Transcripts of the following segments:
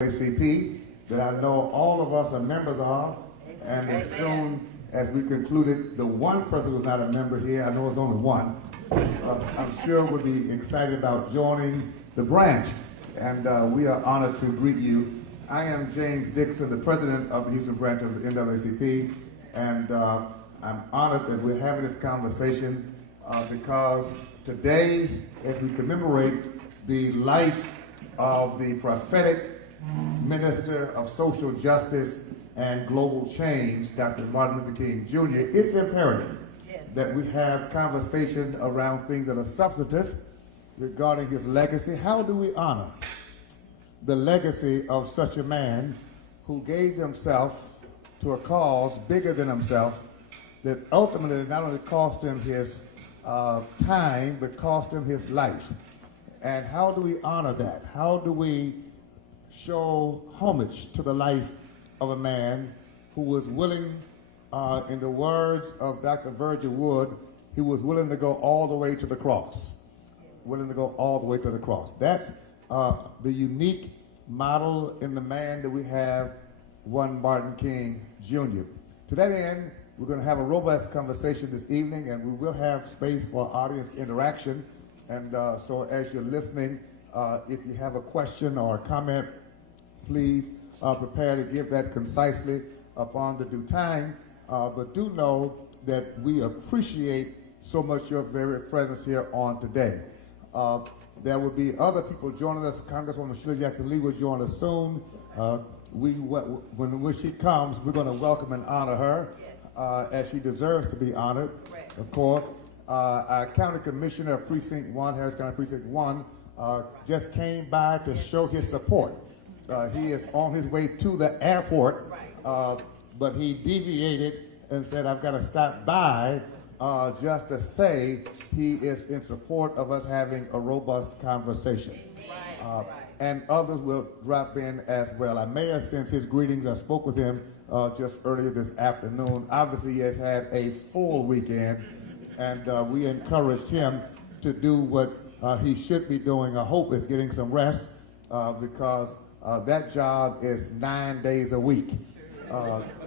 NAACP that I know all of us are members of, and as soon as we concluded the one person who's not a member here, I know it's only one, I'm sure we'll be excited about joining the branch, and we are honored to greet you. I am James Dixon, the president of the Houston branch of the NAACP, and I'm honored that we're having this conversation because today, as we commemorate the life of the prophetic Minister of Social Justice and Global Change, Dr. Martin Luther King Jr., it's imperative that we have conversation around things that are substantive regarding his legacy. How do we honor the legacy of such a man who gave himself to a cause bigger than himself that ultimately not only cost him his time, but cost him his life? And how do we honor that? How do we show homage to the life of a man who was willing, in the words of Dr. Virgil Wood, he was willing to go all the way to the cross. Willing to go all the way to the cross. That's the unique model in the man that we have, one Martin King Jr. To that end, we're going to have a robust conversation this evening, and we will have space for audience interaction. And so as you're listening, if you have a question or a comment, please prepare to give that concisely upon the due time. But do know that we appreciate so much your very presence here on today. There will be other people joining us. Congresswoman Sheila Jackson-Lee will join us soon. When she comes, we're going to welcome and honor her as she deserves to be honored. Of course, our County Commissioner of Precinct 1, Harris County Precinct 1, just came by to show his support. He is on his way to the airport, but he deviated and said, I've got to stop by just to say he is in support of us having a robust conversation. And others will drop in as well. I may have sent his greetings. I spoke with him just earlier this afternoon. Obviously, he has had a full weekend, and we encouraged him to do what he should be doing. I hope is getting some rest because that job is 9 days a week.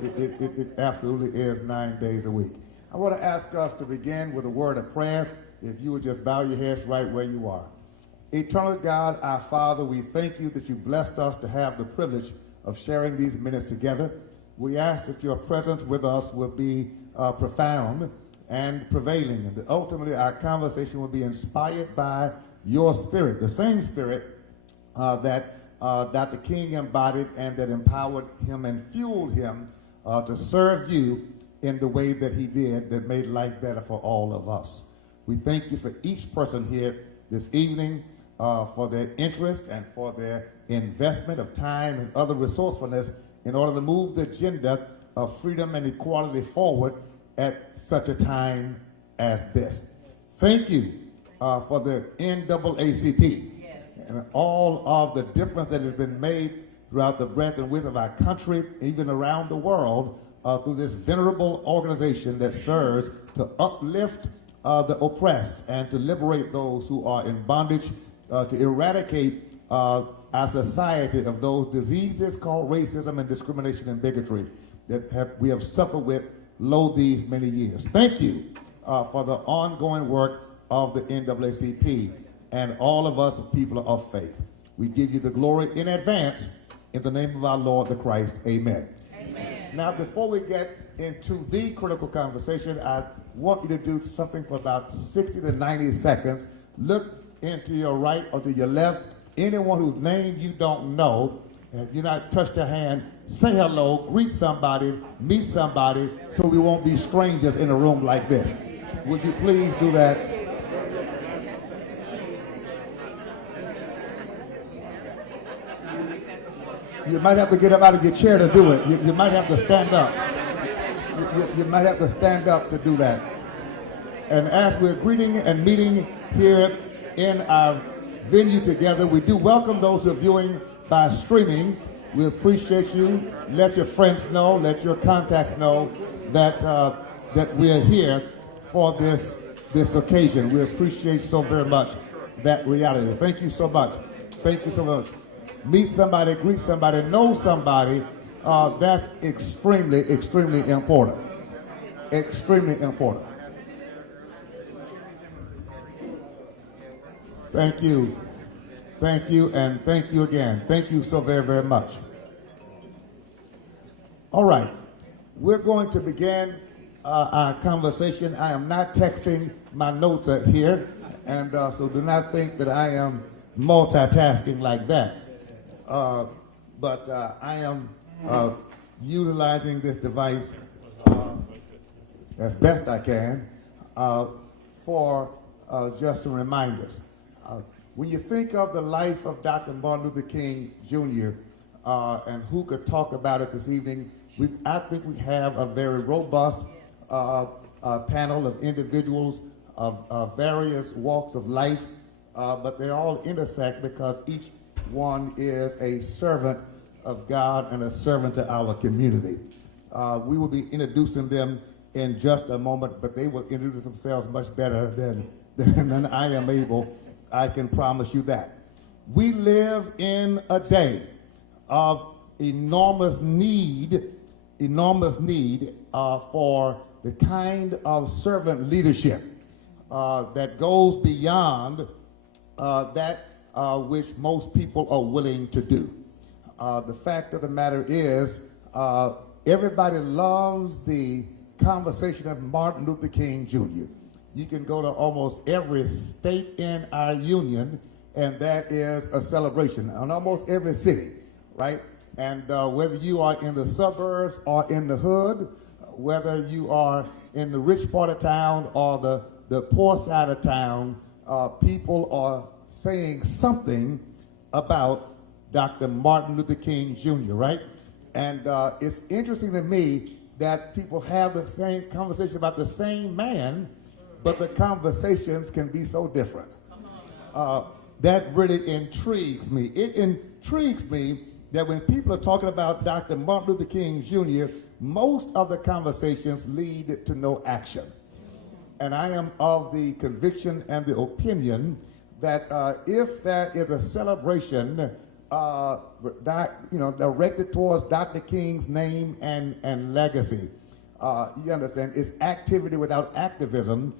It absolutely is 9 days a week. I want to ask us to begin with a word of prayer. If you would just bow your heads right where you are. Eternal God, our Father, we thank you that you blessed us to have the privilege of sharing these minutes together. We ask that your presence with us will be profound and prevailing, and that ultimately our conversation will be inspired by your spirit, the same spirit that Dr. King embodied and that empowered him and fueled him to serve you in the way that he did, that made life better for all of us. We thank you for each person here this evening for their interest and for their investment of time and other resourcefulness in order to move the agenda of freedom and equality forward at such a time as this. Thank you for the NAACP and all of the difference that has been made throughout the breadth and width of our country, even around the world, through this venerable organization that serves to uplift the oppressed and to liberate those who are in bondage, to eradicate our society of those diseases called racism and discrimination and bigotry that we have suffered with these many years. Thank you for the ongoing work of the NAACP and all of us people of faith. We give you the glory in advance in the name of our Lord the Christ. Amen. Amen. Now, before we get into the critical conversation, I want you to do something for about 60 to 90 seconds. Look into your right or to your left. Anyone whose name you don't know, if you're not touched their hand, say hello, greet somebody, meet somebody, so we won't be strangers in a room like this. Would you please do that? You might have to get up out of your chair to do it. You might have to stand up. You might have to stand up to do that. And as we're greeting and meeting here in our venue together, we do welcome those who are viewing by streaming. We appreciate you. Let your friends know, let your contacts know that that we are here for this occasion. We appreciate so very much that reality. Thank you so much. Thank you so much. meet somebody, greet somebody, know somebody, that's extremely, extremely important. Extremely important. Thank you. Thank you, and thank you again. Thank you so very, very much. All right. We're going to begin our conversation. I am not texting. My notes are here, and so do not think that I am multitasking like that. But I am utilizing this device as best I can for just some reminders. When you think of the life of Dr. Martin Luther King Jr. And who could talk about it this evening, I think we have a very robust panel of individuals of various walks of life, but they all intersect because each one is a servant of God and a servant to our community. We will be introducing them in just a moment, but they will introduce themselves much better than I am able. I can promise you that. We live in a day of enormous need for the kind of servant leadership that goes beyond that which most people are willing to do. The fact of the matter is, everybody loves the conversation of Martin Luther King Jr. You can go to almost every state in our union, and that is a celebration, in almost every city, right? And whether you are in the suburbs or in the hood, whether you are in the rich part of town or the poor side of town, people are saying something about Dr. Martin Luther King Jr., right? And it's interesting to me that people have the same conversation about the same man, but the conversations can be so different. That really intrigues me. It intrigues me that when people are talking about Dr. Martin Luther King Jr., most of the conversations lead to no action. And I am of the conviction and the opinion that if there is a celebration directed towards Dr. King's name and legacy, you understand, it's activity without activism,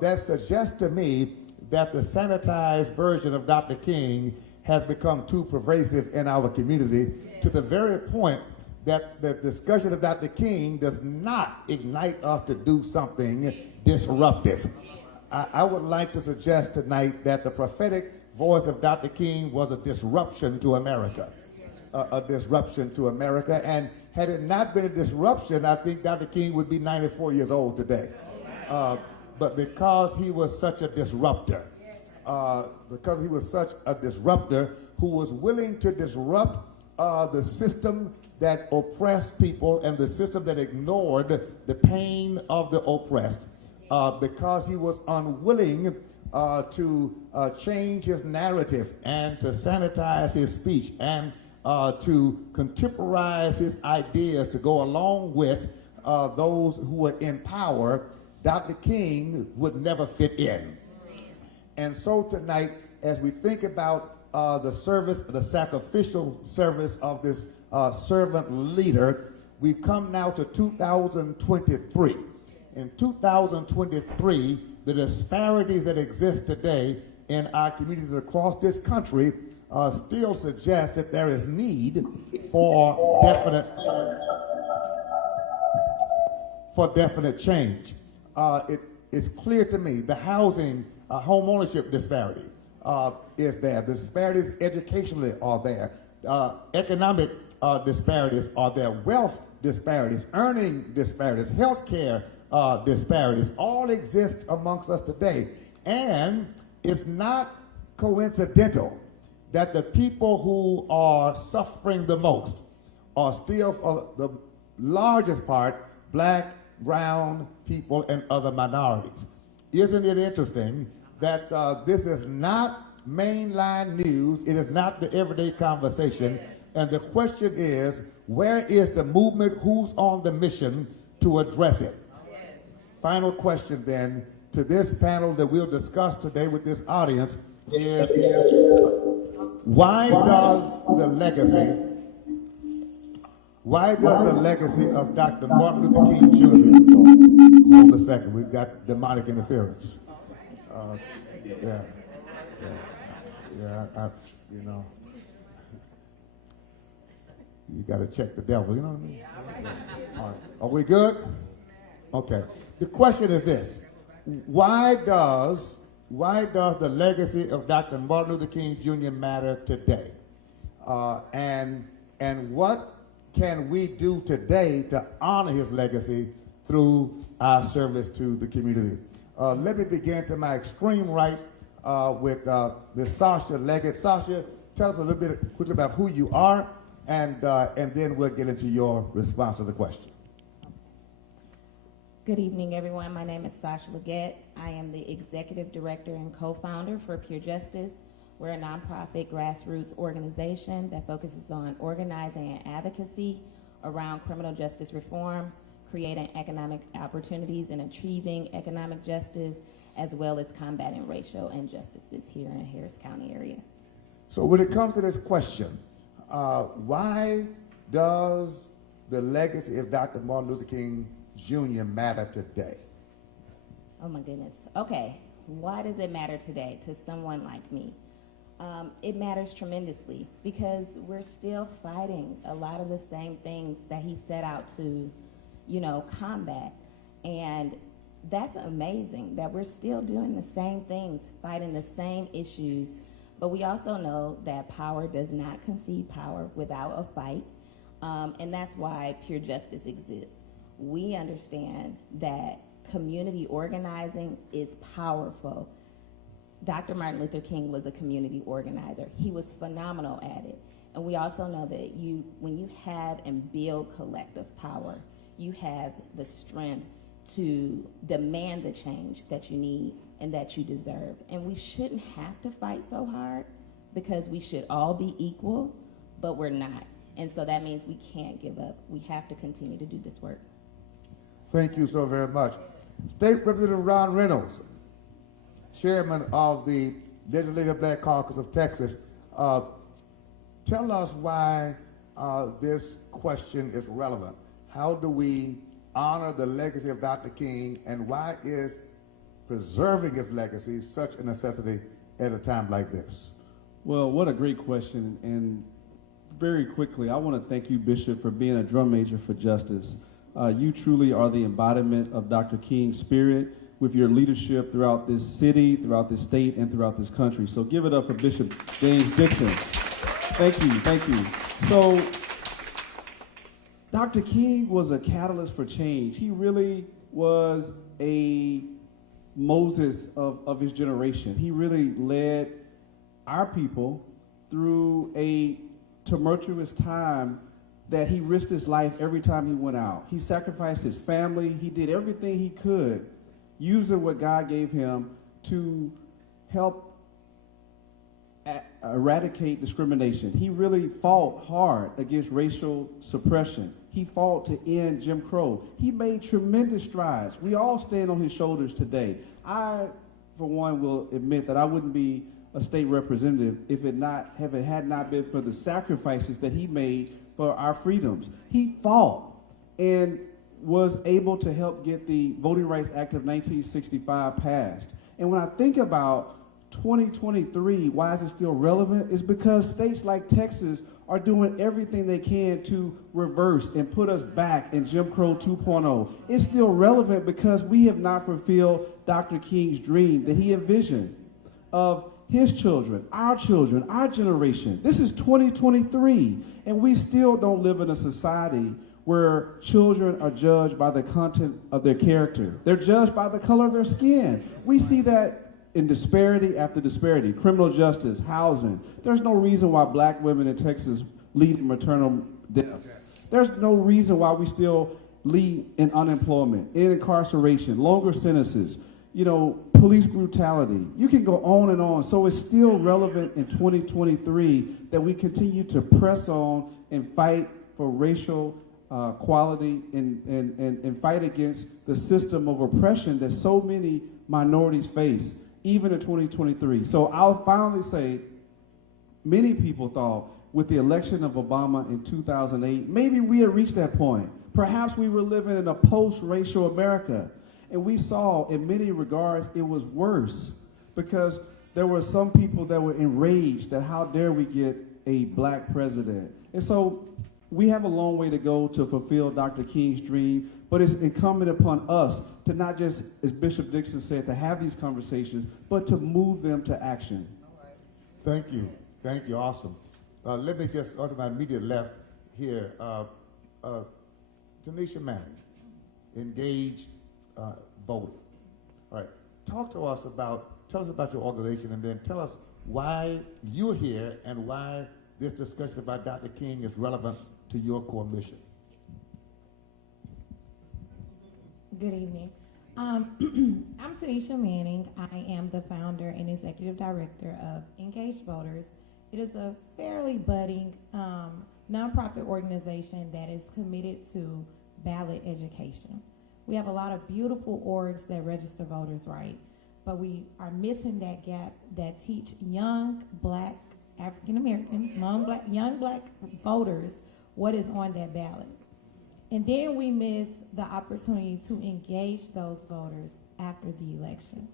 that suggests to me that the sanitized version of Dr. King has become too pervasive in our community, to the very point that the discussion of Dr. King does not ignite us to do something disruptive. I would like to suggest tonight that the prophetic voice of Dr. King was a disruption to America, a disruption to America. And had it not been a disruption, I think Dr. King would be 94 years old today. But because he was such a disruptor, who was willing to disrupt the system that oppressed people and the system that ignored the pain of the oppressed, because he was unwilling to change his narrative and to sanitize his speech and to contemporize his ideas to go along with those who were in power, Dr. King would never fit in. And so tonight, as we think about the service, the sacrificial service of this servant leader, we've come now to 2023. In 2023, the disparities that exist today in our communities across this country still suggest that there is need for definite change. It's clear to me the housing, home ownership disparity is there. The disparities educationally are there. Economic disparities are there. Wealth disparities, earning disparities, healthcare disparities all exist amongst us today. And it's not coincidental that the people who are suffering the most are still, for the largest part, black, brown people, and other minorities. Isn't it interesting that this is not mainline news, it is not the everyday conversation, and the question is, where is the movement, who's on the mission to address it? Final question then to this panel that we'll discuss today with this audience is why does the legacy of Dr. Martin Luther King Jr. Hold a second, we've got demonic interference. You know, you got to check the devil. You know what I mean? All right. Are we good? Okay. The question is this: Why does the legacy of Dr. Martin Luther King Jr. matter today? And what can we do today to honor his legacy through our service to the community? Let me begin to my extreme right with Ms. Sasha Leggett. Sasha, tell us a little bit quickly about who you are, and then we'll get into your response to the question. Good evening, everyone. My name is Sasha Leggett. I am the Executive Director and Co-Founder for Pure Justice. We're a nonprofit grassroots organization that focuses on organizing and advocacy around criminal justice reform, creating economic opportunities and achieving economic justice, as well as combating racial injustices here in Harris County area. So when it comes to this question, why does the legacy of Dr. Martin Luther King Jr. matter today? Oh my goodness. Okay, why does it matter today to someone like me? It matters tremendously because we're still fighting a lot of the same things that he set out to, combat. And that's amazing that we're still doing the same things, fighting the same issues. But we also know that power does not concede power without a fight. And that's why Pure Justice exists. We understand that community organizing is powerful. Dr. Martin Luther King was a community organizer. He was phenomenal at it. And we also know that when you have and build collective power, you have the strength to demand the change that you need and that you deserve. And we shouldn't have to fight so hard because we should all be equal, but we're not. And so that means we can't give up. We have to continue to do this work. Thank you so very much. State Representative Ron Reynolds, Chairman of the Legislative Black Caucus of Texas, tell us why this question is relevant. How do we honor the legacy of Dr. King, and why is preserving his legacy such a necessity at a time like this? Well, what a great question. And very quickly, I want to thank you, Bishop, for being a drum major for justice. You truly are the embodiment of Dr. King's spirit with your leadership throughout this city, throughout this state, and throughout this country. So give it up for Bishop James Dixon. Thank you, thank you. So Dr. King was a catalyst for change. He really was a Moses of his generation. He really led our people through a tumultuous time that he risked his life every time he went out. He sacrificed his family. He did everything he could, using what God gave him to help eradicate discrimination. He really fought hard against racial suppression. He fought to end Jim Crow. He made tremendous strides. We all stand on his shoulders today. I, for one, will admit that I wouldn't be a state representative if it had not been for the sacrifices that he made for our freedoms. He fought and was able to help get the Voting Rights Act of 1965 passed. And when I think about 2023, why is it still relevant? It's because states like Texas are doing everything they can to reverse and put us back in Jim Crow 2.0. It's still relevant because we have not fulfilled Dr. King's dream that he envisioned of his children, our generation. This is 2023, and we still don't live in a society where children are judged by the content of their character. They're judged by the color of their skin. We see that in disparity after disparity, criminal justice, housing. There's no reason why black women in Texas lead in maternal deaths. There's no reason why we still lead in unemployment, in incarceration, longer sentences, police brutality. You can go on and on. So it's still relevant in 2023 that we continue to press on and fight for racial equality and fight against the system of oppression that so many minorities face, even in 2023. So I'll finally say many people thought with the election of Obama in 2008, maybe we had reached that point. Perhaps we were living in a post-racial America. And we saw, in many regards, it was worse because there were some people that were enraged that how dare we get a black president. And so we have a long way to go to fulfill Dr. King's dream, but it's incumbent upon us to not just, as Bishop Dixon said, to have these conversations, but to move them to action. Thank you. Thank you. Awesome. Let me just, on to my immediate left here, Tanisha Manning, engaged voter. All right. Tell us about your organization, and then tell us why you're here and why this discussion about Dr. King is relevant to your core mission. Good evening. I'm Tanisha Manning. I am the founder and executive director of Engaged Voters. It is a fairly budding nonprofit organization that is committed to ballot education. We have a lot of beautiful orgs that register voters right, but we are missing that gap that teach young black African American, young black voters what is on that ballot. And then we miss the opportunity to engage those voters after the election.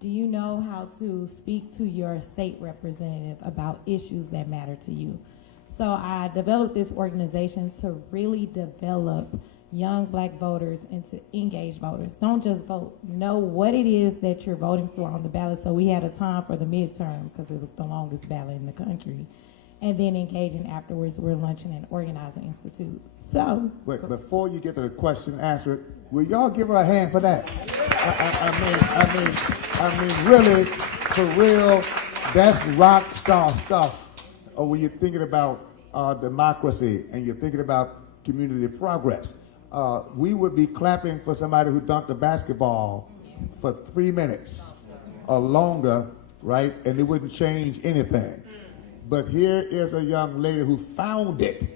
Do you know how to speak to your state representative about issues that matter to you? So I developed this organization to really develop young black voters and to engage voters. Don't just vote. Know what it is that you're voting for on the ballot. So we had a time for the midterm because it was the longest ballot in the country. And then engaging afterwards, we're launching an organizing institute. So, Wait, before you get to the question answered, will y'all give her a hand for that? I mean, really, for real, that's rock star stuff. Or when you're thinking about democracy and you're thinking about community progress, we would be clapping for somebody who dunked a basketball for 3 minutes or longer, right? And it wouldn't change anything. But here is a young lady who founded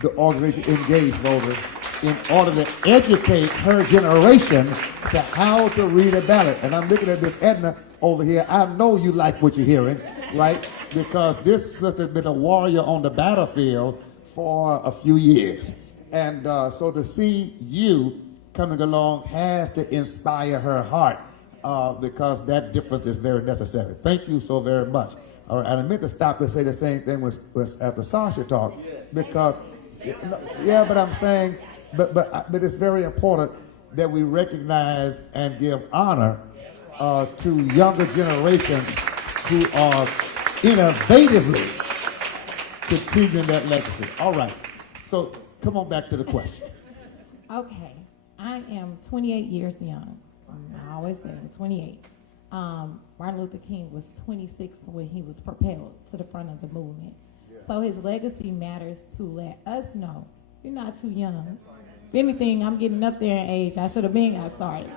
the organization Engaged Voters in order to educate her generation to how to read a ballot. And I'm looking at Miss Edna over here. I know you like what you're hearing, right? Because this sister has been a warrior on the battlefield for a few years. And so to see you coming along has to inspire her heart because that difference is very necessary. Thank you so very much. All right, and I meant to stop to say the same thing was after Sasha talked because, yeah, but I'm saying, but it's very important that we recognize and give honor to younger generations who are innovatively continuing that legacy. All right, so come on back to the question. okay, I am 28 years young. I always say I'm 28. Martin Luther King was 26 when he was propelled to the front of the movement. Yeah. So his legacy matters to let us know you're not too young. If anything, I'm getting up there in age. I should have been got started.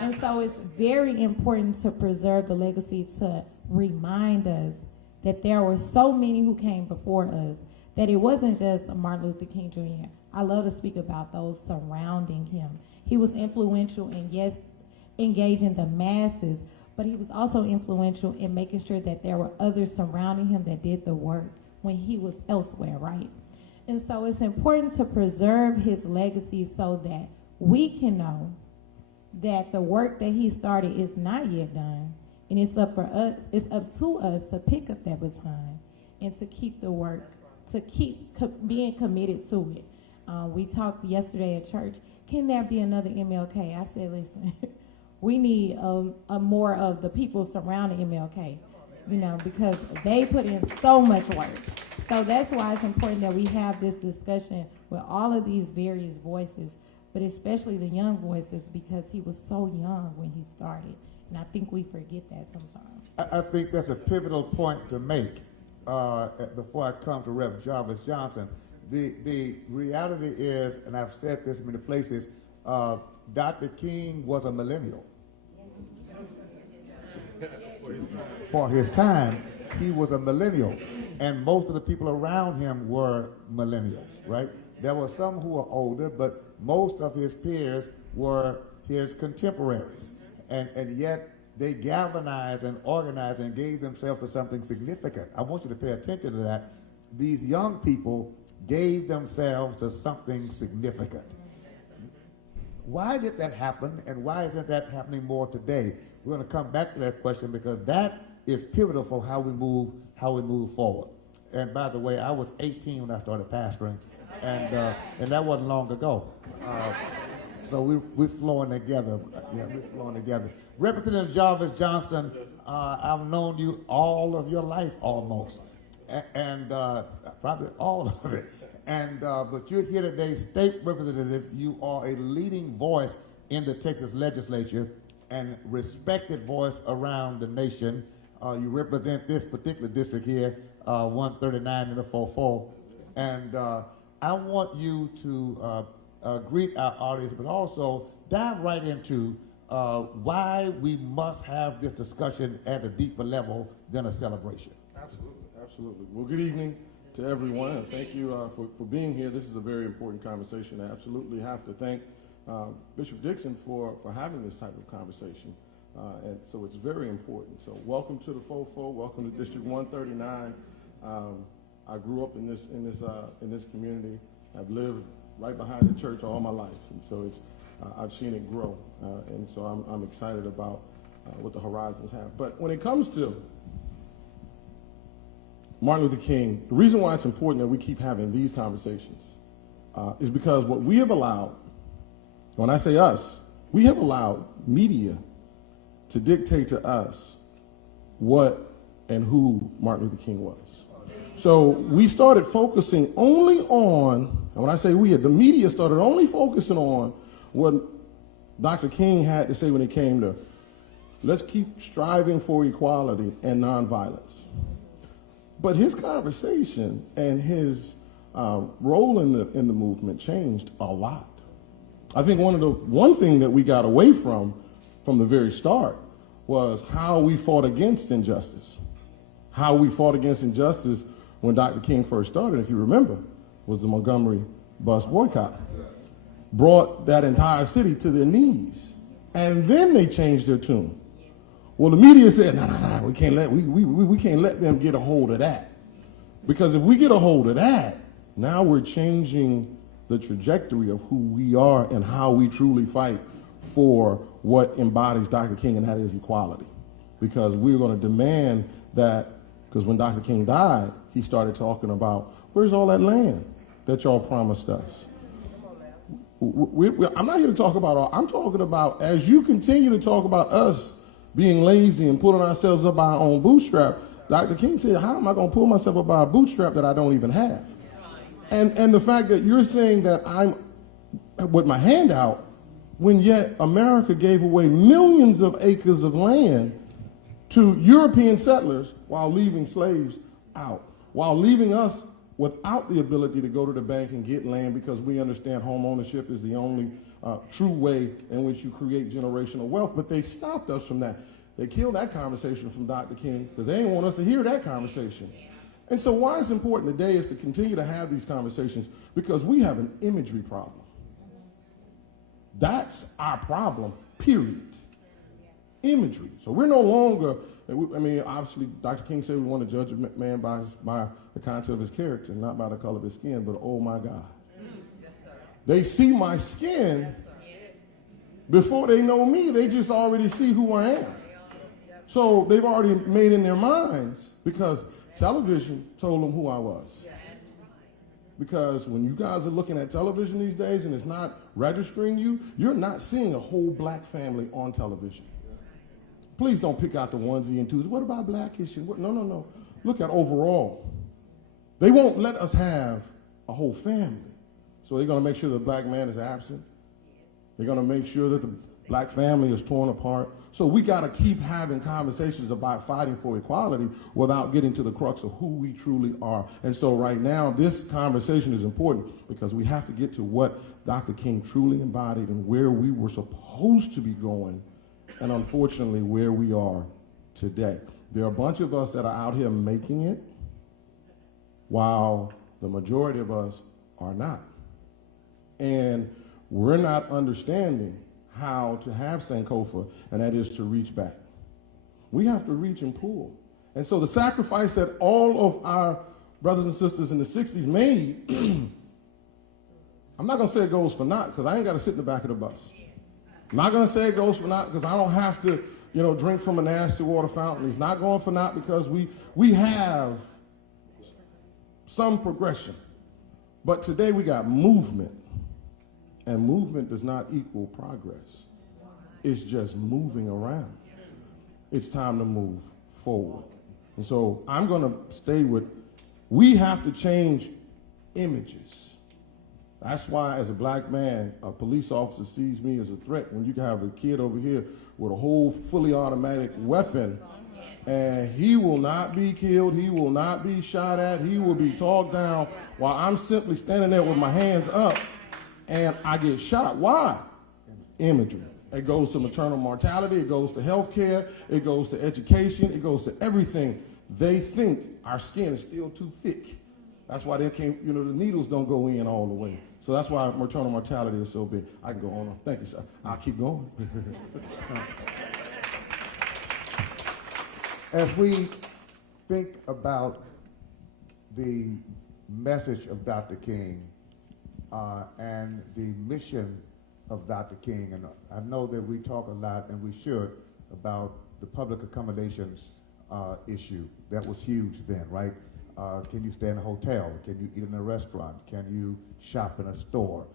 And so it's very important to preserve the legacy, to remind us that there were so many who came before us, that it wasn't just Martin Luther King Jr. I love to speak about those surrounding him. He was influential in, yes, engaging the masses, but he was also influential in making sure that there were others surrounding him that did the work when he was elsewhere, right? And so it's important to preserve his legacy so that we can know that the work that he started is not yet done, and it's up to us to pick up that baton and to keep the work, to keep being committed to it. We talked yesterday at church, can there be another MLK? I said, listen, we need a more of the people surrounding MLK, because they put in so much work. So that's why it's important that we have this discussion with all of these various voices, but especially the young voices, because he was so young when he started. And I think we forget that sometimes. I think that's a pivotal point to make before I come to Rev. Jarvis Johnson. The reality is, and I've said this in many places, Dr. King was a millennial. For his time, he was a millennial, and most of the people around him were millennials, right? There were some who were older, but most of his peers were his contemporaries. And yet, they galvanized and organized and gave themselves to something significant. I want you to pay attention to that. These young people gave themselves to something significant. Why did that happen, and why isn't that happening more today? We're going to come back to that question because that is pivotal for how we move forward. And by the way, I was 18 when I started pastoring, and that wasn't long ago. So we're flowing together. Yeah, we're flowing together. Representative Jarvis Johnson, I've known you all of your life almost, and probably all of it. And but you're here today, state representative. You are a leading voice in the Texas legislature and respected voice around the nation. You represent this particular district here, 139 in the 4-4. And I want you to greet our audience, but also dive right into why we must have this discussion at a deeper level than a celebration. Absolutely, absolutely. Well, good evening to everyone, and thank you for being here. This is a very important conversation. I absolutely have to thank Bishop Dixon for having this type of conversation, and so it's very important. So welcome to the 4-4, welcome to District 139. I grew up in this community. I've lived right behind the church all my life, and so it's I've seen it grow, and so I'm excited about what the horizons have. But when it comes to Martin Luther King, the reason why it's important that we keep having these conversations is because what we have allowed, when I say us, we have allowed media to dictate to us what and who Martin Luther King was. So we started focusing only on, and when I say we, the media started only focusing on what Dr. King had to say when it came to let's keep striving for equality and nonviolence. But his conversation and his role in the movement changed a lot. I think one thing that we got away from the very start was how we fought against injustice. How we fought against injustice when Dr. King first started, if you remember, was the Montgomery bus boycott. Brought that entire city to their knees. And then they changed their tune. Well, the media said, no, we can't let them get a hold of that. Because if we get a hold of that, now we're changing the trajectory of who we are and how we truly fight for what embodies Dr. King, and that is equality. Because we're going to demand that, because when Dr. King died, he started talking about, where's all that land that y'all promised us? I'm not here to talk about all, I'm talking about, as you continue to talk about us being lazy and pulling ourselves up by our own bootstrap, Dr. King said, how am I going to pull myself up by a bootstrap that I don't even have? And the fact that you're saying that I'm with my hand out, when yet America gave away millions of acres of land to European settlers while leaving slaves out, while leaving us without the ability to go to the bank and get land, because we understand home ownership is the only true way in which you create generational wealth. But they stopped us from that. They killed that conversation from Dr. King because they didn't want us to hear that conversation. And so why it's important today is to continue to have these conversations, because we have an imagery problem. That's our problem, period. Imagery. So we're no longer, I mean, obviously, Dr. King said we want to judge a man by the content of his character, not by the color of his skin, but oh my God. Yes, sir. They see my skin before they know me. They just already see who I am. So they've already made in their minds, because television told them who I was. Because when you guys are looking at television these days and it's not registering you, you're not seeing a whole black family on television. Please don't pick out the onesie and twos. What about black issue? No. Look at overall. They won't let us have a whole family. So they're going to make sure the black man is absent. They're going to make sure that the black family is torn apart. So we got to keep having conversations about fighting for equality without getting to the crux of who we truly are. And so right now, this conversation is important because we have to get to what Dr. King truly embodied and where we were supposed to be going, and unfortunately where we are today. There are a bunch of us that are out here making it, while the majority of us are not. And we're not understanding how to have Sankofa, and that is to reach back. We have to reach and pull. And so the sacrifice that all of our brothers and sisters in the 60s made, I'm not going to say it goes for naught because I ain't got to sit in the back of the bus. I'm not going to say it goes for naught because I don't have to, drink from a nasty water fountain. It's not going for naught because we have some progression. But today we got movement, and movement does not equal progress. It's just moving around. It's time to move forward. And so I'm going to stay with, we have to change images. That's why, as a black man, a police officer sees me as a threat when you can have a kid over here with a whole fully automatic weapon, and he will not be killed, he will not be shot at, he will be talked down while I'm simply standing there with my hands up and I get shot. Why? Imagery. It goes to maternal mortality, it goes to health care, it goes to education, it goes to everything. They think our skin is still too thick. That's why they can't, the needles don't go in all the way. So that's why maternal mortality is so big. I can go on. Thank you, sir. I'll keep going. As we think about the message of Dr. King and the mission of Dr. King, and I know that we talk a lot, and we should, about the public accommodations issue. That was huge then, right? Can you stay in a hotel? Can you eat in a restaurant? Can you shop in a store?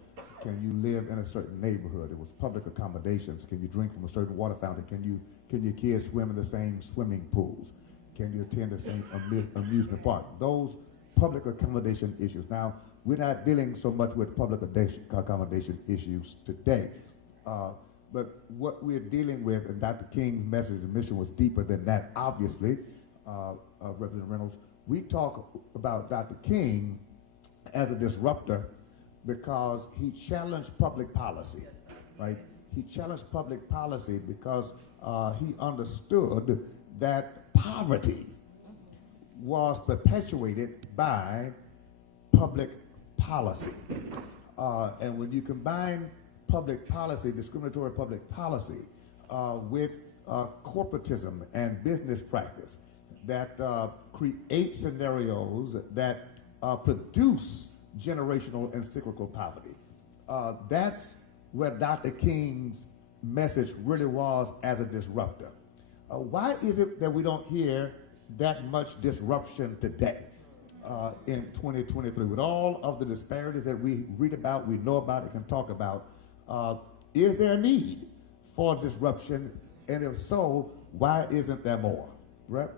Can you live in a certain neighborhood? It was public accommodations. Can you drink from a certain water fountain? Can your kids swim in the same swimming pools? Can you attend the same amusement park? Those public accommodation issues. Now, we're not dealing so much with public accommodation issues today, but what we're dealing with, and Dr. King's message and mission was deeper than that, obviously, Representative Reynolds. We talk about Dr. King as a disruptor because he challenged public policy, right? He challenged public policy because he understood that poverty was perpetuated by public policy. And when you combine public policy, discriminatory public policy, with corporatism and business practice that create scenarios that produce generational and cyclical poverty, that's where Dr. King's message really was as a disruptor. Why is it that we don't hear that much disruption today in 2023? With all of the disparities that we read about, we know about, and can talk about, is there a need for disruption? And if so, why isn't there more? Rep?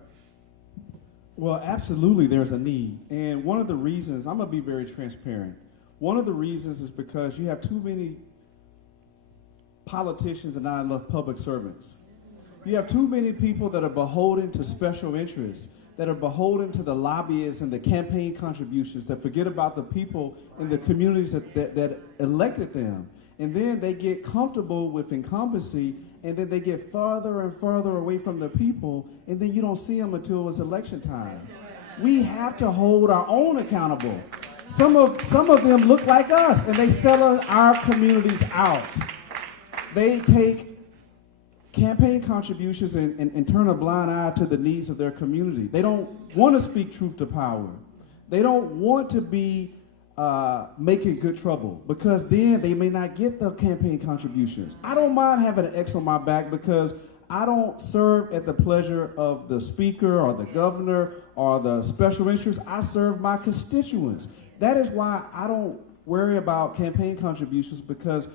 Well, absolutely there's a need. And one of the reasons, I'm going to be very transparent, one of the reasons is because you have too many politicians and not enough public servants. You have too many people that are beholden to special interests, that are beholden to the lobbyists and the campaign contributions, that forget about the people in the communities that elected them. And then they get comfortable with incumbency, and then they get further and further away from the people, and then you don't see them until it's election time. We have to hold our own accountable. Some of them look like us, and they sell our communities out. They take campaign contributions and turn a blind eye to the needs of their community. They don't want to speak truth to power. They don't want to be making good trouble, because then they may not get the campaign contributions. I don't mind having an X on my back because I don't serve at the pleasure of the speaker or the governor or the special interest. I serve my constituents. That is why I don't worry about campaign contributions, because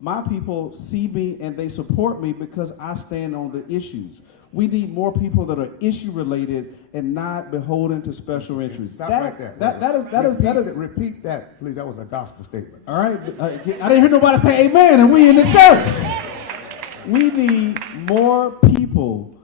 my people see me and they support me because I stand on the issues. We need more people that are issue related and not beholden to special interests. Stop right there. Repeat that, please. That was a gospel statement. All right. I didn't hear nobody say amen, and we in the church. We need more people,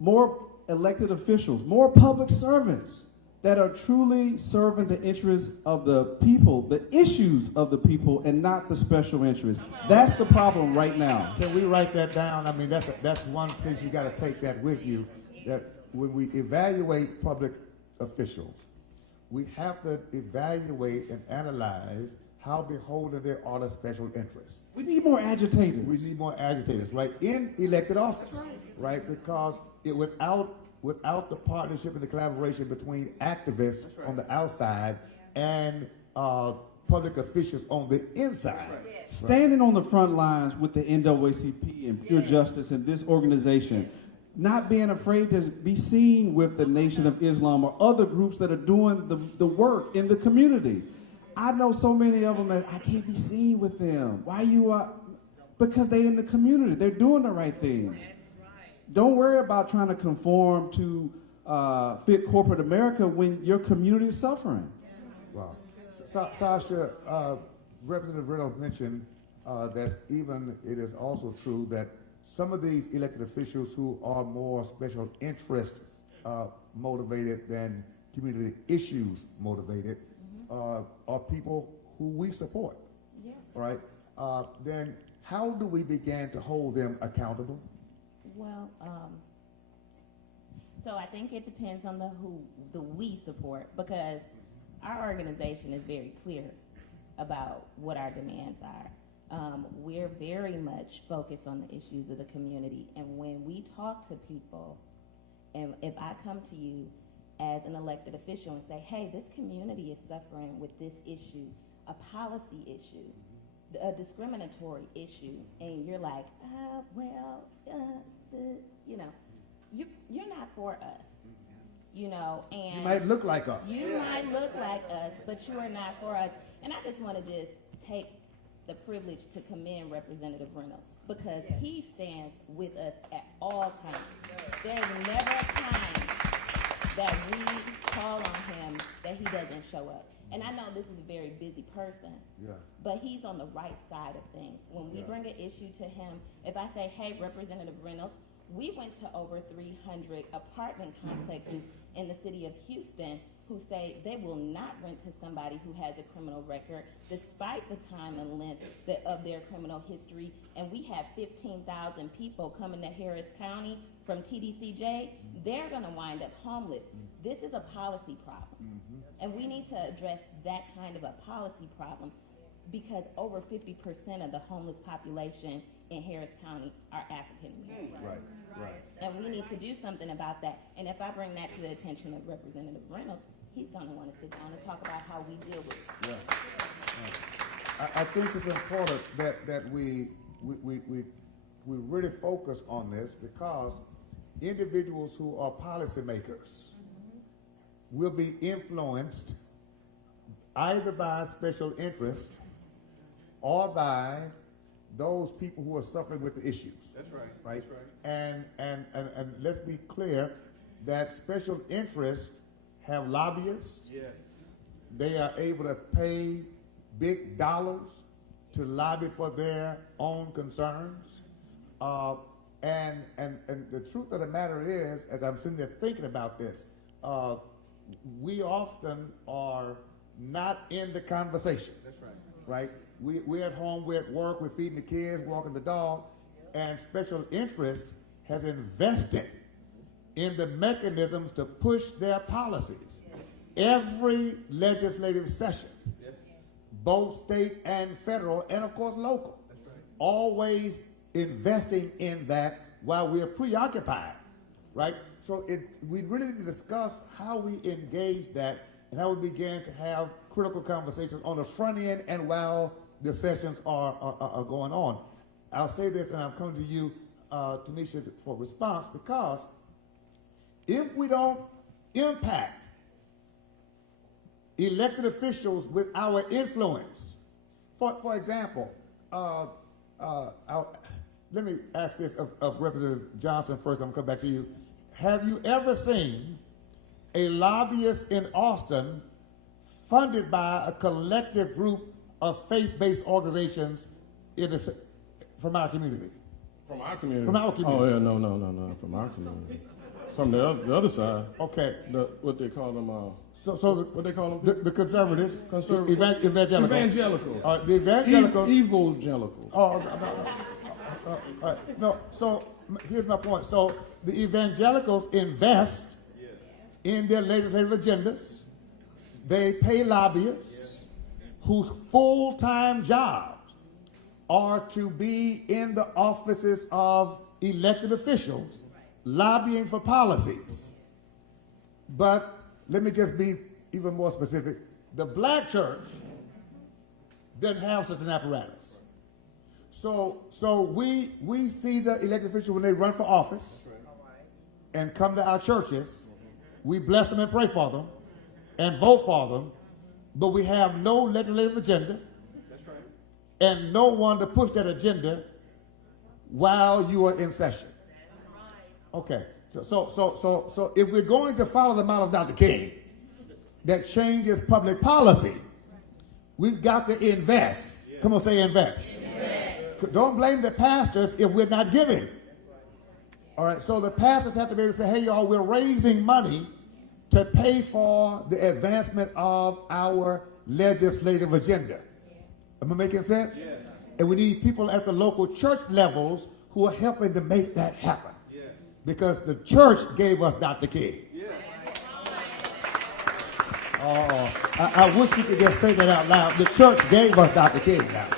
more elected officials, more public servants that are truly serving the interests of the people, the issues of the people, and not the special interests. That's the problem right now. Can we write that down? I mean, that's one place you got to take that with you, that when we evaluate public officials, we have to evaluate and analyze how beholden they are to special interests. We need more agitators. We need more agitators, right, in elected office. right? Because without the partnership and the collaboration between activists on the outside and public officials on the inside. Standing on the front lines with the NAACP and Pure Justice and this organization, not being afraid to be seen with the Nation of Islam or other groups that are doing the work in the community. I know so many of them that I can't be seen with them. Why you because they're in the community. They're doing the right things. Don't worry about trying to conform to fit corporate America when your community is suffering. Wow. Sasha, Representative Reynolds mentioned that even it is also true that some of these elected officials who are more special interest motivated than community issues motivated are people who we support, right? Then how do we begin to hold them accountable? Well, so I think it depends on the we support, because our organization is very clear about what our demands are. We're very much focused on the issues of the community, and when we talk to people, and if I come to you as an elected official and say, hey, this community is suffering with this issue, a policy issue, a discriminatory issue, and you're like, you're not for us, and You might look like us. you might look like us, but you are not for us. And I just want to just take the privilege to commend Representative Reynolds, because he stands with us at all times. There's never a time that we call on him that he doesn't show up. And I know this is a very busy person, but he's on the right side of things. When we bring an issue to him, if I say, hey, Representative Reynolds, we went to over 300 apartment complexes in the city of Houston who say they will not rent to somebody who has a criminal record despite the time and length of their criminal history. And we have 15,000 people coming to Harris County from TDCJ. They're going to wind up homeless. This is a policy problem. And we need to address that kind of a policy problem, because over 50% of the homeless population in Harris County are African American. Right. And we need to do something about that. And if I bring that to the attention of Representative Reynolds, he's going to want to sit down and talk about how we deal with it. I think it's important that we really focus on this, because individuals who are policymakers will be influenced either by special interest or by those people who are suffering with the issues. That's right. Right? That's right. And let's be clear that special interests have lobbyists. Yes. They are able to pay big dollars to lobby for their own concerns. And the truth of the matter is, as I'm sitting there thinking about this, we often are not in the conversation. That's right. Right? We're at home, we're at work, we're feeding the kids, walking the dog, and special interest has invested in the mechanisms to push their policies. Every legislative session, both state and federal, and of course local, always investing in that while we're preoccupied, right? So we really need to discuss how we engage that and how we begin to have critical conversations on the front end and while the sessions are going on. I'll say this, and I'm coming to you, Tanisha, for response, because if we don't impact elected officials with our influence, for example, let me ask this of Representative Johnson first. I'm going to come back to you. Have you ever seen a lobbyist in Austin funded by a collective group of faith-based organizations from our community? From our community? From our community. Oh, yeah, no, from our community. From the other side. Okay. What they call them? What they call them? The conservatives. Conservative. Evangelicals. Evangelical. The evangelicals. Evangelical. No, so here's my point. So the evangelicals invest in their legislative agendas. They pay lobbyists whose full-time jobs are to be in the offices of elected officials lobbying for policies. But let me just be even more specific. The black church doesn't have such an apparatus. So we see the elected officials when they run for office and come to our churches. We bless them and pray for them and vote for them, but we have no legislative agenda and no one to push that agenda while you are in session. Okay, so if we're going to follow the model of Dr. King that changes public policy, we've got to invest. Come on, say invest. Don't blame the pastors if we're not giving. All right, so the pastors have to be able to say, hey, y'all, we're raising money to pay for the advancement of our legislative agenda. Am I making sense? Yes. And we need people at the local church levels who are helping to make that happen. Yes. Because the church gave us Dr. King. Yes. Oh, I wish you could just say that out loud. The church gave us Dr. King now.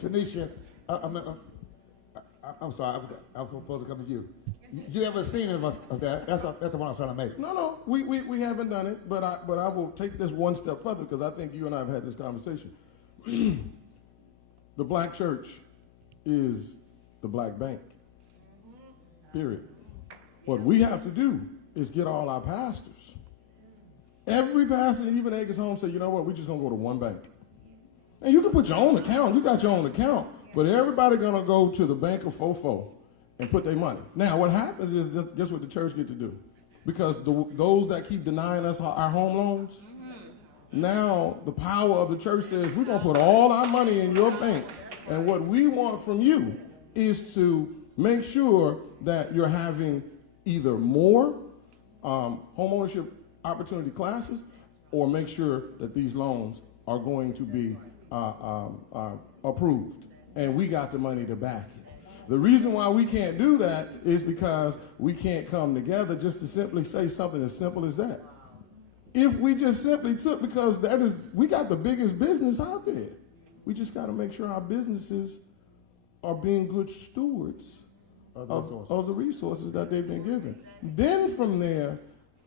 Tanisha, I'm sorry, I'm supposed to come to you. You ever seen of that? That's the one I'm trying to make. No, we haven't done it, but I will take this one step further because I think you and I have had this conversation. The black church is the black bank. Period. What we have to do is get all our pastors. Every pastor, even Acres Home, say, you know what, we're just going to go to one bank. And you can put your own account. You got your own account. But everybody going to go to the bank of Fofo and put their money. Now, what happens is, guess what the church get to do? Because those that keep denying us our home loans, now the power of the church says, we're going to put all our money in your bank. And what we want from you is to make sure that you're having either more home ownership opportunity classes or make sure that these loans are going to be approved, and we got the money to back it. The reason why we can't do that is because we can't come together just to simply say something as simple as that. If we just simply took, because we got the biggest business out there, we just got to make sure our businesses are being good stewards of the resources that they've been given. Then from there,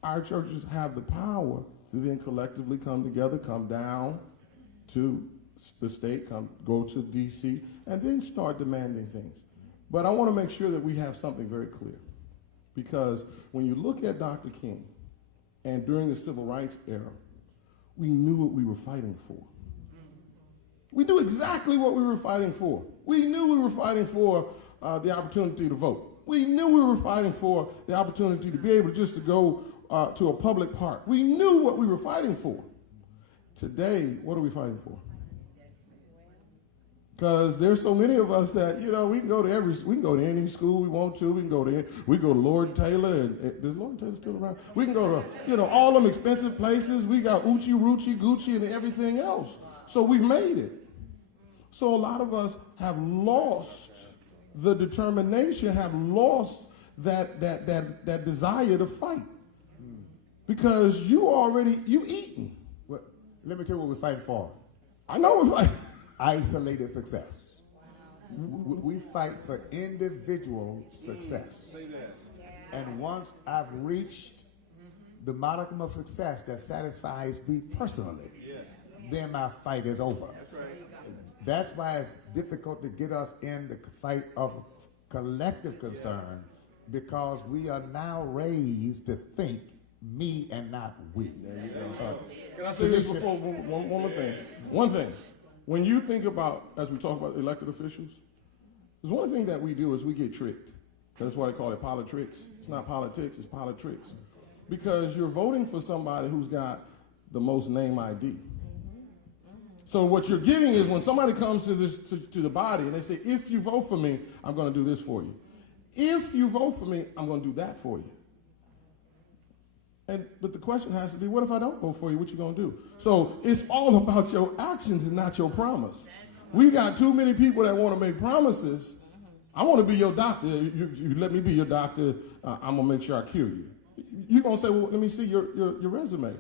our churches have the power to then collectively come together, come down to the state, go to D.C., and then start demanding things. But I want to make sure that we have something very clear. Because when you look at Dr. King, and during the civil rights era, we knew what we were fighting for. We knew exactly what we were fighting for. We knew we were fighting for the opportunity to vote. We knew we were fighting for the opportunity to be able just to go to a public park. We knew what we were fighting for. Today, what are we fighting for? Because there's so many of us that, we can go to any school we want to. We go to Lord Taylor, and is Lord Taylor still around? We can go to, all them expensive places. We got Uchi, Ruchi, Gucci, and everything else. So we've made it. So a lot of us have lost the determination, have lost that desire to fight. Because you eating. Well, let me tell you what we're fighting for. I know we're fighting. Isolated success. We fight for individual success. And once I've reached the modicum of success that satisfies me personally, then my fight is over. That's why it's difficult to get us in the fight of collective concern, because we are now raised to think me and not we. Can I say this before one more thing? One thing. When you think about, as we talk about elected officials, there's one thing that we do is we get tricked. That's why they call it politics. It's not politics, it's politics. Because you're voting for somebody who's got the most name ID. So what you're getting is when somebody comes to the body and they say, if you vote for me, I'm going to do this for you. If you vote for me, I'm going to do that for you. But the question has to be, what if I don't vote for you? What you going to do? So it's all about your actions and not your promise. We got too many people that want to make promises. I want to be your doctor. You let me be your doctor. I'm going to make sure I cure you. You're going to say, well, let me see your resume.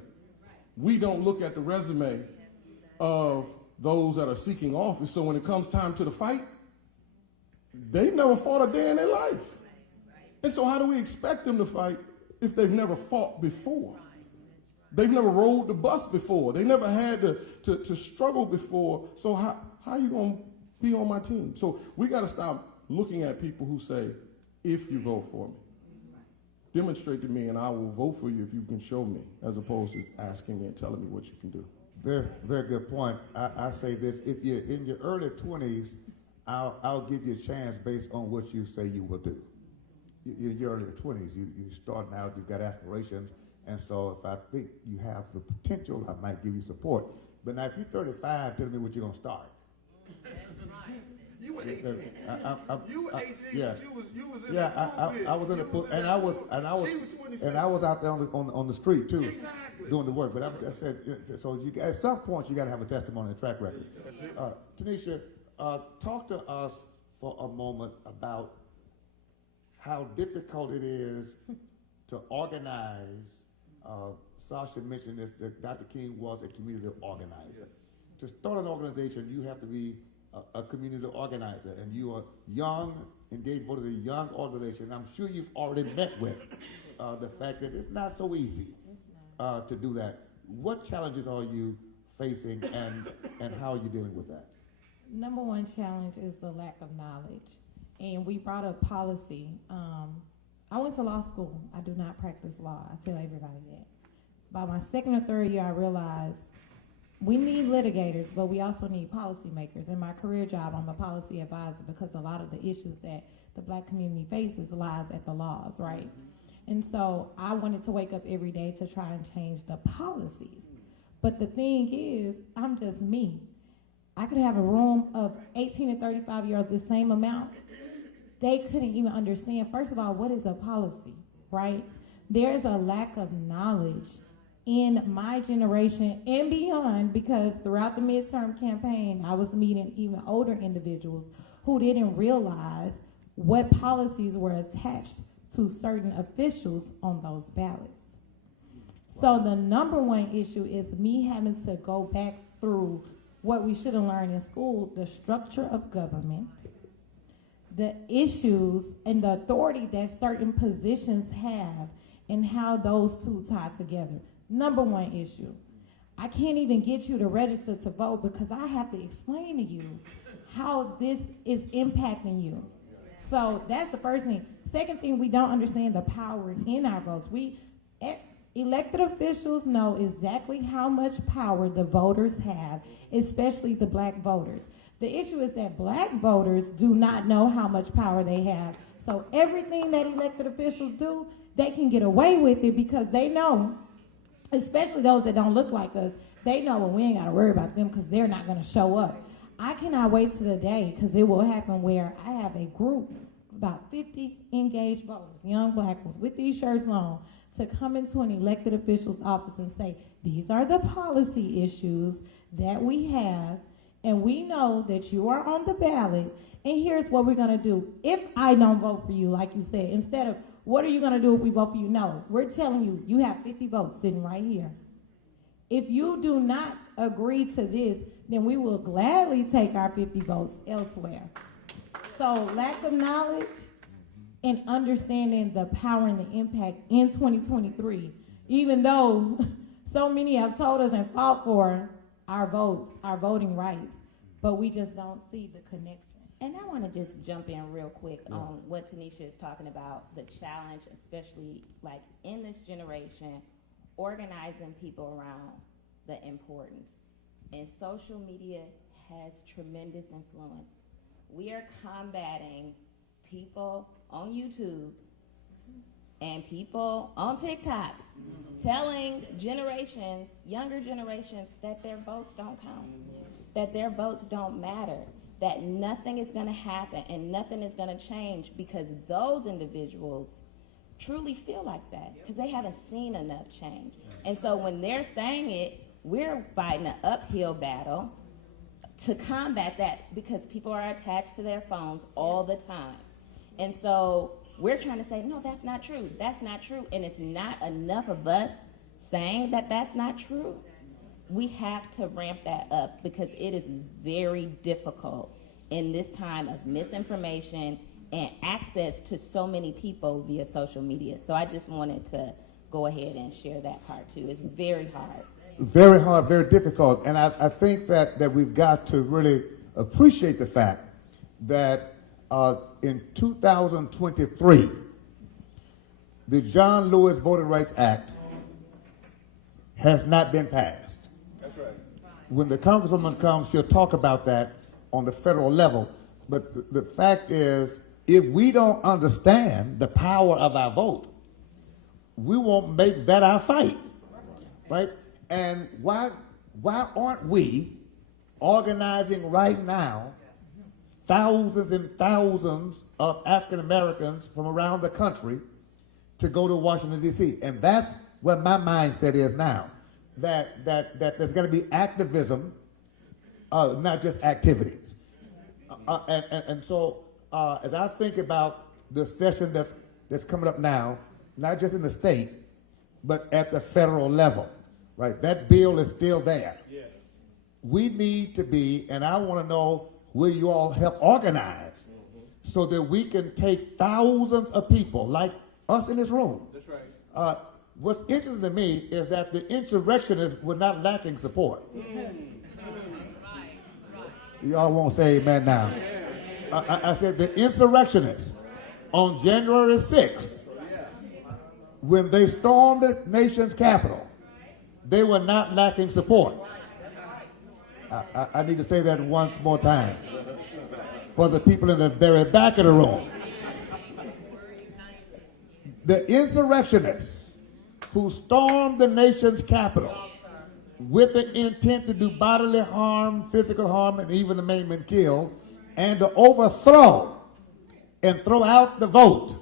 We don't look at the resume of those that are seeking office. So when it comes time to the fight, they've never fought a day in their life. And so how do we expect them to fight if they've never fought before? They've never rode the bus before. They never had to struggle before. So how are you going to be on my team? So we got to stop looking at people who say, if you vote for me. Demonstrate to me and I will vote for you if you can show me, as opposed to asking me and telling me what you can do. Very, very good point. I say this, if you're in your early 20s, I'll give you a chance based on what you say you will do. You're in your early 20s, you're starting out, you've got aspirations, and so if I think you have the potential, I might give you support. But now if you're 35, tell me what you're going to start. You were 18. You were 18. Yeah. You was in I was in the pool, and I was out there on the street too, Exactly. doing the work. But I said, so you, at some point you got to have a testimony and track record. Tanisha, talk to us for a moment about how difficult it is to organize. Sasha mentioned this, that Dr. King was a community organizer. To start an organization, you have to be a community organizer, and you are young, engaged voted a young organization. I'm sure you've already met with the fact that it's not so easy to do that. What challenges are you facing, and how are you dealing with that? Number one challenge is the lack of knowledge. And we brought up policy. I went to law school. I do not practice law. I tell everybody that. By my second or third year, I realized we need litigators, but we also need policymakers. In my career job, I'm a policy advisor because a lot of the issues that the black community faces lies at the laws, right? And so I wanted to wake up every day to try and change the policies. But the thing is, I'm just me. I could have a room of 18 and 35-year-olds, the same amount. They couldn't even understand, first of all, what is a policy, right? There's a lack of knowledge in my generation and beyond, because throughout the midterm campaign, I was meeting even older individuals who didn't realize what policies were attached to certain officials on those ballots. So the number one issue is me having to go back through what we should have learned in school, the structure of government, the issues and the authority that certain positions have, and how those two tie together. Number one issue. I can't even get you to register to vote because I have to explain to you how this is impacting you. So that's the first thing. Second thing, we don't understand the power in our votes. Elected officials know exactly how much power the voters have, especially the black voters. The issue is that black voters do not know how much power they have. So everything that elected officials do, they can get away with it because they know, especially those that don't look like us, they know, well, we ain't got to worry about them because they're not going to show up. I cannot wait to the day, because it will happen, where I have a group, about 50 engaged voters, young black ones, with these shirts on, to come into an elected official's office and say, these are the policy issues that we have, and we know that you are on the ballot, and here's what we're going to do. If I don't vote for you, like you said, instead of, what are you going to do if we vote for you? No, we're telling you, you have 50 votes sitting right here. If you do not agree to this, then we will gladly take our 50 votes elsewhere. So lack of knowledge and understanding the power and the impact in 2023, even though so many have told us and fought for our votes, our voting rights, but we just don't see the connection. And I want to just jump in real quick on what Tanisha is talking about, the challenge, especially like in this generation, organizing people around the importance. And social media has tremendous influence. We are combating people on YouTube and people on TikTok telling generations, younger generations, that their votes don't count, that their votes don't matter, that nothing is going to happen and nothing is going to change, because those individuals truly feel like that because they haven't seen enough change. And so when they're saying it, we're fighting an uphill battle to combat that, because people are attached to their phones all the time. And so we're trying to say, no, that's not true. That's not true. And it's not enough of us saying that that's not true. We have to ramp that up, because it is very difficult in this time of misinformation and access to so many people via social media. So I just wanted to go ahead and share that part too. It's very hard. Very hard, very difficult. And I think that we've got to really appreciate the fact that in 2023, the John Lewis Voting Rights Act has not been passed. That's right. When the Congresswoman comes, she'll talk about that on the federal level. But the fact is, if we don't understand the power of our vote, we won't make that our fight, right? And why aren't we organizing right now thousands and thousands of African Americans from around the country to go to Washington, D.C.? And that's what my mindset is now, that there's going to be activism, not just activities. And so as I think about the session that's coming up now, not just in the state, but at the federal level, right? That bill is still there. Yes. We need to be, and I want to know, will you all help organize so that we can take thousands of people like us in this room? That's right. What's interesting to me is that the insurrectionists were not lacking support. Y'all won't say amen now. I said the insurrectionists on January 6th, when they stormed the nation's capital, they were not lacking support. I need to say that once more time for the people in the very back of the room. The insurrectionists who stormed the nation's capital with the intent to do bodily harm, physical harm, and even to maim and kill, and to overthrow and throw out the vote,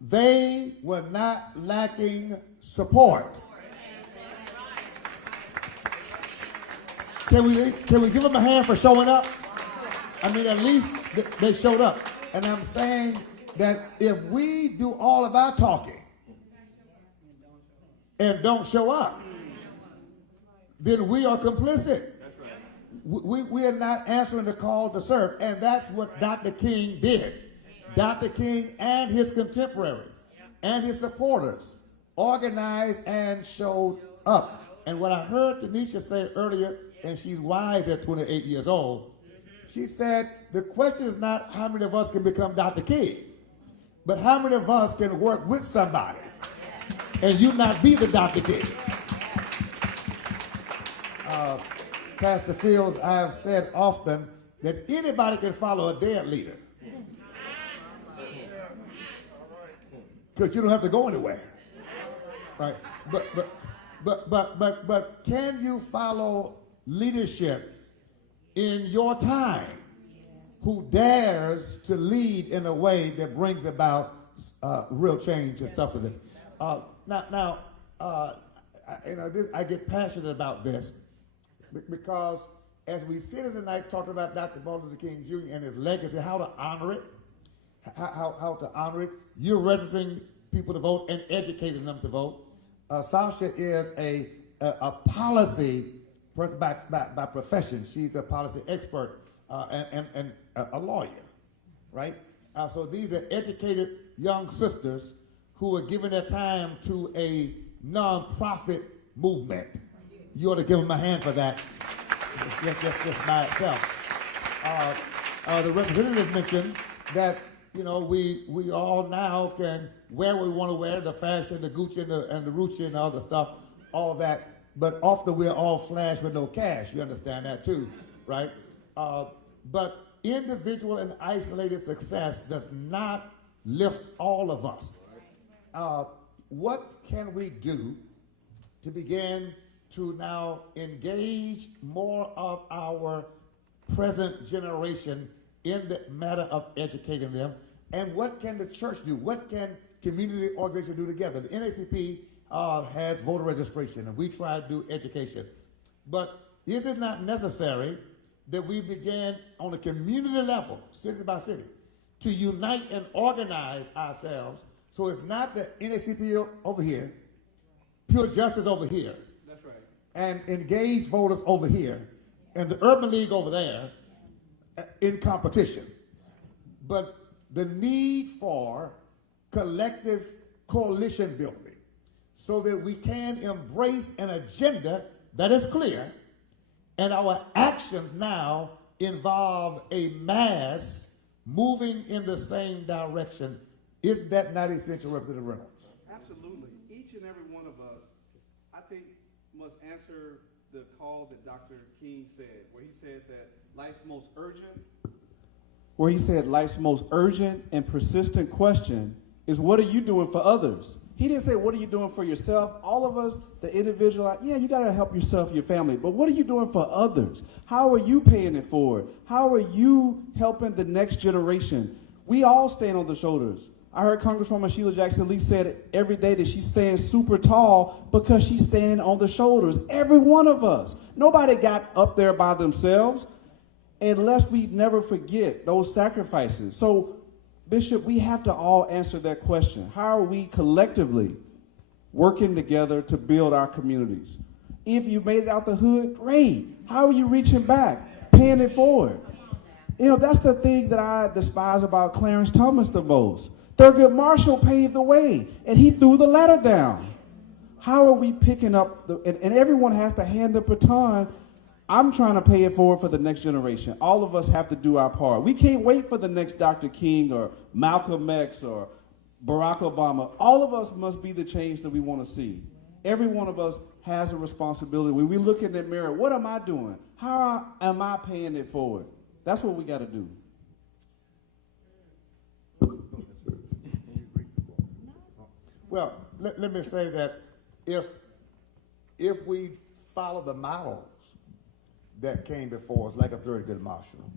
they were not lacking support. Can we give them a hand for showing up? I mean, at least they showed up. And I'm saying that if we do all of our talking and don't show up, then we are complicit. We are not answering the call to serve. And that's what Dr. King did. Dr. King and his contemporaries and his supporters organized and showed up. And what I heard Tanisha say earlier, and she's wise at 28 years old, she said the question is not how many of us can become Dr. King, but how many of us can work with somebody and you not be the Dr. King. Pastor Fields, I have said often that anybody can follow a dead leader, because you don't have to go anywhere, right? But can you follow leadership in your time who dares to lead in a way that brings about real change and substantive? I get passionate about this because as we sit here tonight talking about Dr. Martin Luther King Jr. and his legacy, how to honor it, how to honor it. You're registering people to vote and educating them to vote. Sasha is a policy person by profession. She's a policy expert and a lawyer, right? So these are educated young sisters who are giving their time to a nonprofit movement. You ought to give them a hand for that, just by itself. The representative mentioned that we all now can wear what we want to wear, the fashion, the Gucci and the Rucci and all the stuff, all of that. But often we're all flash with no cash. You understand that too, right? But individual and isolated success does not lift all of us. What can we do to begin to now engage more of our present generation in the matter of educating them? And what can the church do? What can community organizations do together? The NAACP has voter registration, and we try to do education. But is it not necessary that we begin on a community level, city by city, to unite and organize ourselves so it's not the NAACP over here, Pure Justice over here, That's right. and engaged voters over here, and the Urban League over there in competition. But the need for collective coalition building so that we can embrace an agenda that is clear, and our actions now involve a mass moving in the same direction. Is that not essential, Representative Reynolds? Absolutely. Each and every one of us, I think, must answer the call that Dr. King said, where he said that life's most urgent and persistent question is, what are you doing for others? He didn't say, what are you doing for yourself? All of us, the individual, yeah, you got to help yourself, your family, but what are you doing for others? How are you paying it forward? How are you helping the next generation? We all stand on the shoulders. I heard Congresswoman Sheila Jackson-Lee said it every day that she stands super tall because she's standing on the shoulders. Every one of us. Nobody got up there by themselves, unless we never forget those sacrifices. So, Bishop, we have to all answer that question. How are we collectively working together to build our communities? If you made it out the hood, great. How are you reaching back, paying it forward? You know, that's the thing that I despise about Clarence Thomas the most. Thurgood Marshall paved the way, and he threw the ladder down. How are we picking up, and everyone has to hand the baton. I'm trying to pay it forward for the next generation. All of us have to do our part. We can't wait for the next Dr. King or Malcolm X or Barack Obama. All of us must be the change that we want to see. Every one of us has a responsibility. When we look in that mirror, what am I doing? How am I paying it forward? That's what we got to do. Well, let me say that if we follow the models that came before us, like a Thurgood Marshall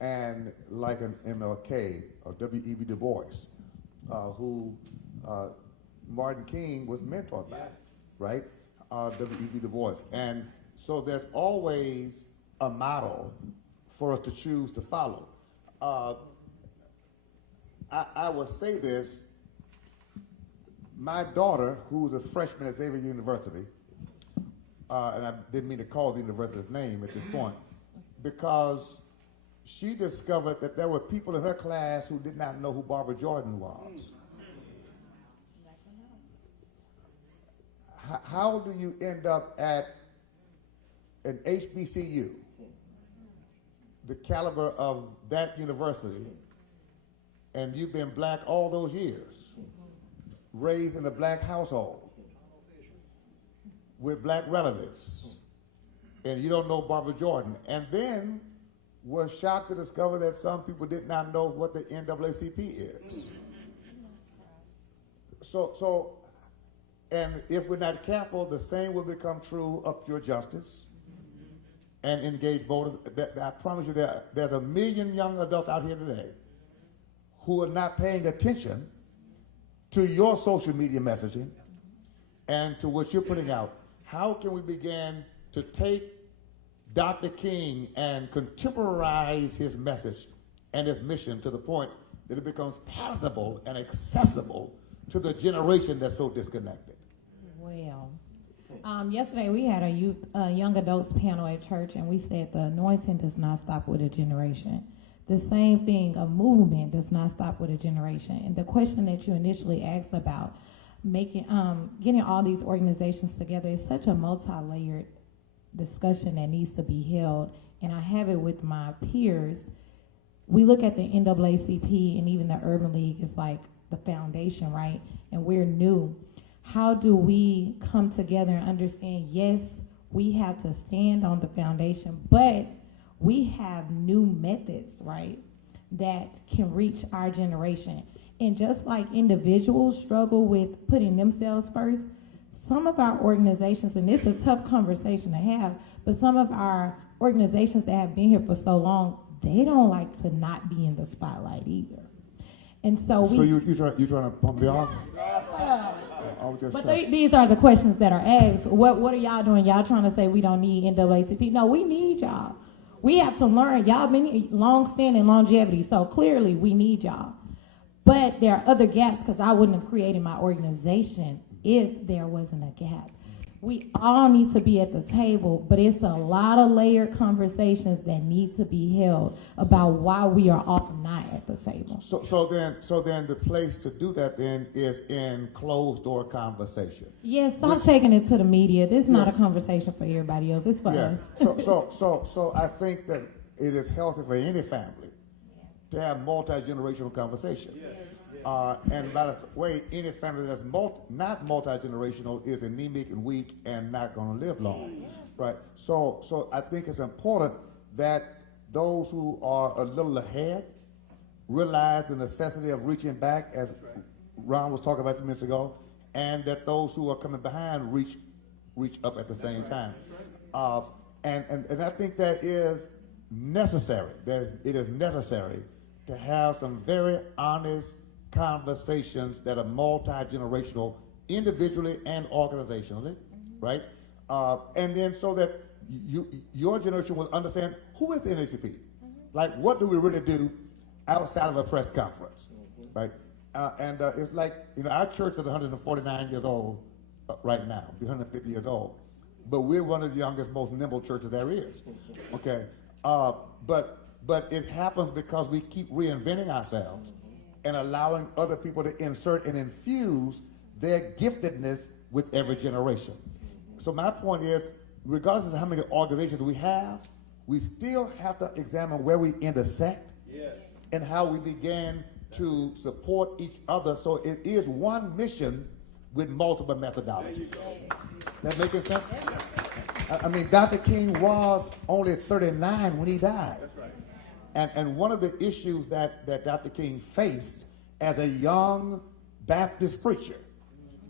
and like an MLK or W.E.B. Du Bois, who Martin King was mentored by, right? W.E.B. Du Bois. And so there's always a model for us to choose to follow. I will say this. My daughter, who's a freshman at Xavier University, and I didn't mean to call the university's name at this point, because she discovered that there were people in her class who did not know who Barbara Jordan was. How do you end up at an HBCU, the caliber of that university, and you've been black all those years, raised in a black household with black relatives, and you don't know Barbara Jordan, and then was shocked to discover that some people did not know what the NAACP is. And if we're not careful, the same will become true of pure justice and engaged voters. I promise you there's 1 million young adults out here today who are not paying attention to your social media messaging and to what you're putting out. How can we begin to take Dr. King and contemporize his message and his mission to the point that it becomes palatable and accessible to the generation that's so disconnected? Well, yesterday we had a young adults panel at church, and we said the anointing does not stop with a generation. The same thing, a movement does not stop with a generation. And the question that you initially asked about getting all these organizations together is such a multi-layered discussion that needs to be held. And I have it with my peers. We look at the NAACP and even the Urban League is like the foundation, right? And we're new. How do we come together and understand, yes, we have to stand on the foundation, but we have new methods, right, that can reach our generation. And just like individuals struggle with putting themselves first, some of our organizations, and this is a tough conversation to have, but some of our organizations that have been here for so long, they don't like to not be in the spotlight either. And so you're trying to pump me off? But these are the questions that are asked. What are y'all doing? Y'all trying to say we don't need NAACP? No, we need y'all. We have to learn. Y'all been long-standing longevity, so clearly we need y'all. But there are other gaps because I wouldn't have created my organization if there wasn't a gap. We all need to be at the table, but it's a lot of layered conversations that need to be held about why we are all not at the table. So then the place to do that then is in closed door conversation. Yes, stop taking it to the media. This is not a conversation for everybody else. It's for Yeah. us. So I think that it is healthy for any family to have multi-generational conversation. And by the way, any family that's not multi-generational is anemic and weak and not going to live long, right? So I think it's important that those who are a little ahead realize the necessity of reaching back, as Ron was talking about a few minutes ago, and that those who are coming behind reach up at the same time. And I think that is necessary. It is necessary to have some very honest conversations that are multi-generational, individually and organizationally, right? And then so that your generation will understand who is the NAACP. Like, what do we really do outside of a press conference, right? And it's like, our church is 149 years old right now, be 150 years old, but we're one of the youngest, most nimble churches there is, okay? But it happens because we keep reinventing ourselves and allowing other people to insert and infuse their giftedness with every generation. So my point is, regardless of how many organizations we have, we still have to examine where we intersect and how we begin to support each other. So it is one mission with multiple methodologies. That making sense? I mean, Dr. King was only 39 when he died. And one of the issues that Dr. King faced as a young Baptist preacher,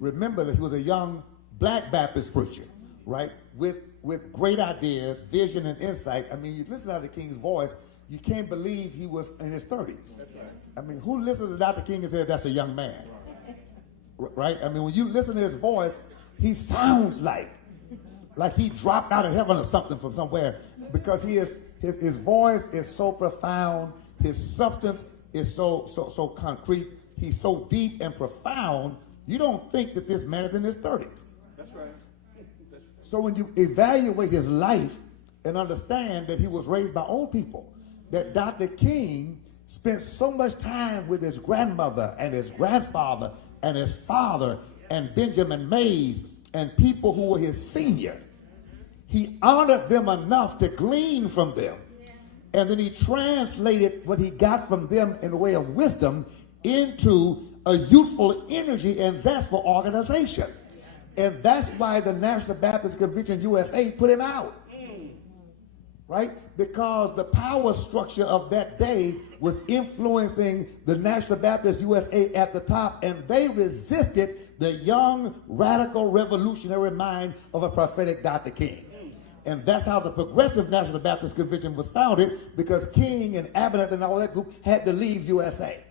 remember that he was a young black Baptist preacher, right? With great ideas, vision, and insight. I mean, you listen to Dr. King's voice, you can't believe he was in his 30s. I mean, who listens to Dr. King and says that's a young man? Right? I mean, when you listen to his voice, he sounds like he dropped out of heaven or something from somewhere, because his voice is so profound, his substance is so concrete, he's so deep and profound, you don't think that this man is in his 30s. That's right. So when you evaluate his life and understand that he was raised by old people, that Dr. King spent so much time with his grandmother and his grandfather and his father and Benjamin Mays and people who were his senior, he honored them enough to glean from them. And then he translated what he got from them in the way of wisdom into a youthful energy and zest for organization. And that's why the National Baptist Convention USA put him out. Right? Because the power structure of that day was influencing the National Baptist USA at the top, and they resisted the young, radical, revolutionary mind of a prophetic Dr. King. And that's how the Progressive National Baptist Convention was founded, because King and Abbott and all that group had to leave USA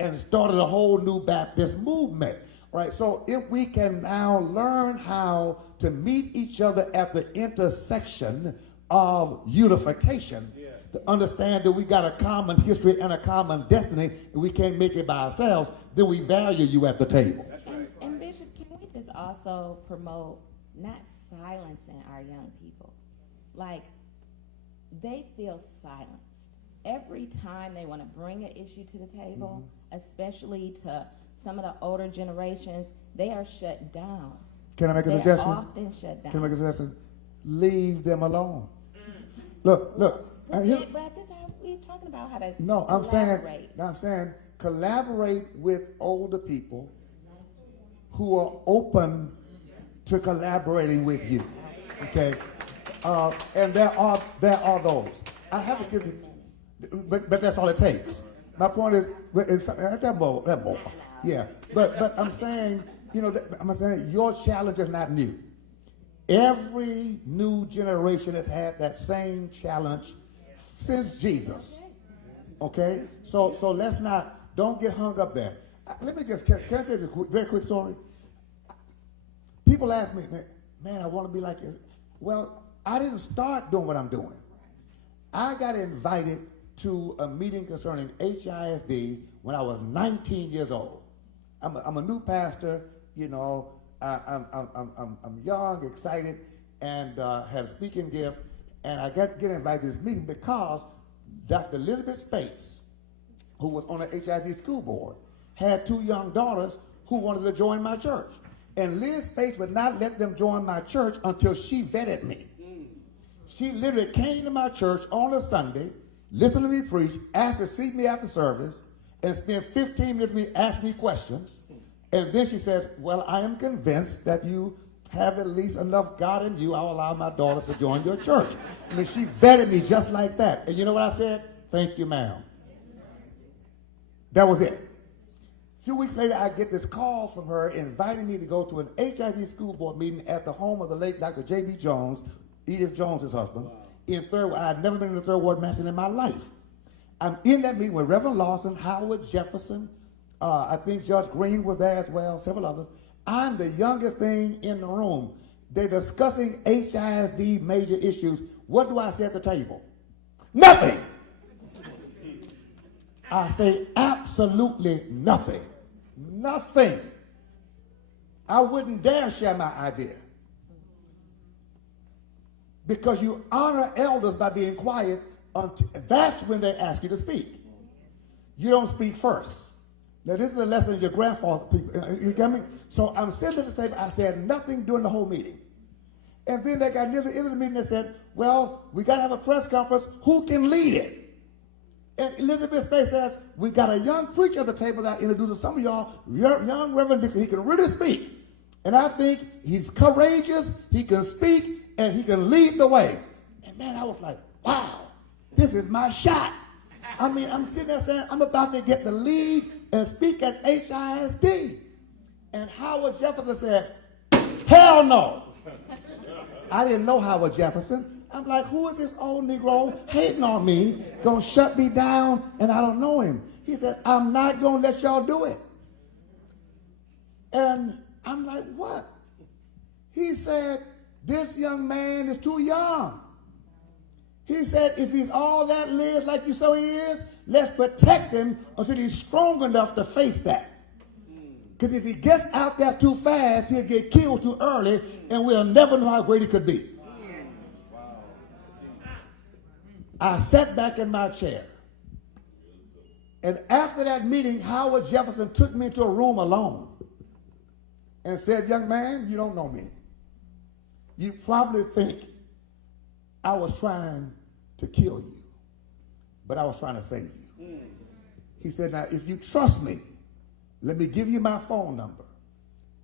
and started a whole new Baptist movement. Right? So if we can now learn how to meet each other at the intersection of unification, to understand that we got a common history and a common destiny, and we can't make it by ourselves, then we value you at the table. And Bishop, can we just also promote not silencing our young people? Like, they feel silenced every time they want to bring an issue to the table, especially to some of the older generations. They are shut down. Can I make a They're suggestion? often shut down. Can I make a suggestion? Leave them alone. Look. But this is how we're talking about how to collaborate. I'm saying collaborate with older people who are open to collaborating with you. Okay, and there are those. I have to give you, but that's all it takes. My point is, that more. Yeah, but I'm saying, I'm saying your challenge is not new. Every new generation has had that same challenge since Jesus. Okay? So don't get hung up there. Let me just, can I say this very quick story? People ask me, man, I want to be like you. Well, I didn't start doing what I'm doing. I got invited to a meeting concerning HISD when I was 19 years old. I'm a new pastor, I'm young, excited, and had a speaking gift, and I get invited to this meeting because Dr. Elizabeth Spates, who was on the HIG school board, had 2 young daughters who wanted to join my church. And Liz Spates would not let them join my church until she vetted me. She literally came to my church on a Sunday, listened to me preach, asked to see me after service, and spent 15 minutes with me, asked me questions. And then she says, well, I am convinced that you have at least enough God in you. I'll allow my daughters to join your church. I mean, she vetted me just like that. And you know what I said? Thank you, ma'am. That was it. A few weeks later, I get this call from her inviting me to go to an HIG school board meeting at the home of the late Dr. J.B. Jones, Edith Jones' husband, in Third Ward. I had never been in a Third Ward mansion in my life. I'm in that meeting with Reverend Lawson, Howard Jefferson, I think Judge Green was there as well, several others. I'm the youngest thing in the room. They're discussing HISD major issues. What do I say at the table? Nothing. I say absolutely nothing. Nothing. I wouldn't dare share my idea. Because you honor elders by being quiet. That's when they ask you to speak. You don't speak first. Now, this is a lesson of your grandfather people. You get me? So I'm sitting at the table. I said nothing during the whole meeting. And then they got near the end of the meeting and said, well, we got to have a press conference. Who can lead it? And Elizabeth Space says, we got a young preacher at the table that introduces some of y'all, young Reverend Dixon. He can really speak. And I think he's courageous, he can speak, and he can lead the way. And man, I was like, wow, this is my shot. I mean, I'm sitting there saying, I'm about to get the lead and speak at HISD. And Howard Jefferson said, hell no. I didn't know Howard Jefferson. I'm like, who is this old Negro hating on me, gonna shut me down, and I don't know him? He said, I'm not gonna let y'all do it. And I'm like, what? He said, this young man is too young. He said, if he's all that lives like you so he is, let's protect him until he's strong enough to face that. Because if he gets out there too fast, he'll get killed too early, and we'll never know how great he could be. I sat back in my chair. And after that meeting, Howard Jefferson took me into a room alone and said, young man, you don't know me. You probably think I was trying to kill you, but I was trying to save you. He said, now, if you trust me, let me give you my phone number,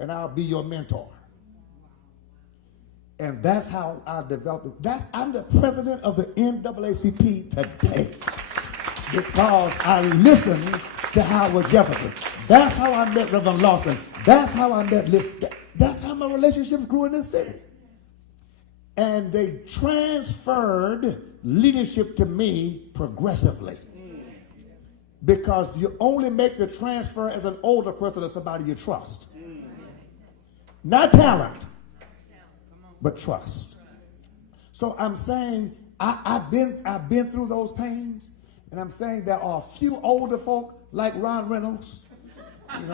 and I'll be your mentor. And that's how I developed it. I'm the president of the NAACP today because I listened to Howard Jefferson. That's how I met Reverend Lawson. That's how I met Liz. That's how my relationships grew in this city. And they transferred leadership to me progressively. Because you only make the transfer as an older person to somebody you trust. Not talent, but trust. So I'm saying I've been through those pains, and I'm saying there are a few older folk like Ron Reynolds, and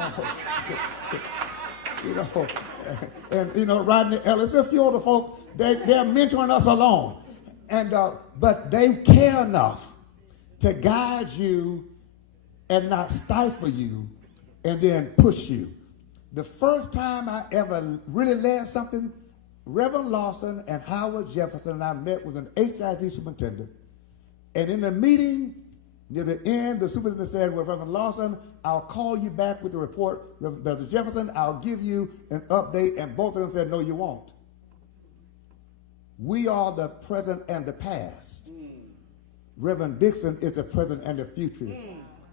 Rodney Ellis. A few older folk, they're mentoring us along, and but they care enough to guide you and not stifle you and then push you. The first time I ever really led something, Reverend Lawson and Howard Jefferson and I met with an HIG superintendent. And in the meeting, near the end, the superintendent said, well, Reverend Lawson, I'll call you back with the report. Reverend Brother Jefferson, I'll give you an update. And both of them said, no, you won't. We are the present and the past. Reverend Dixon is the present and the future.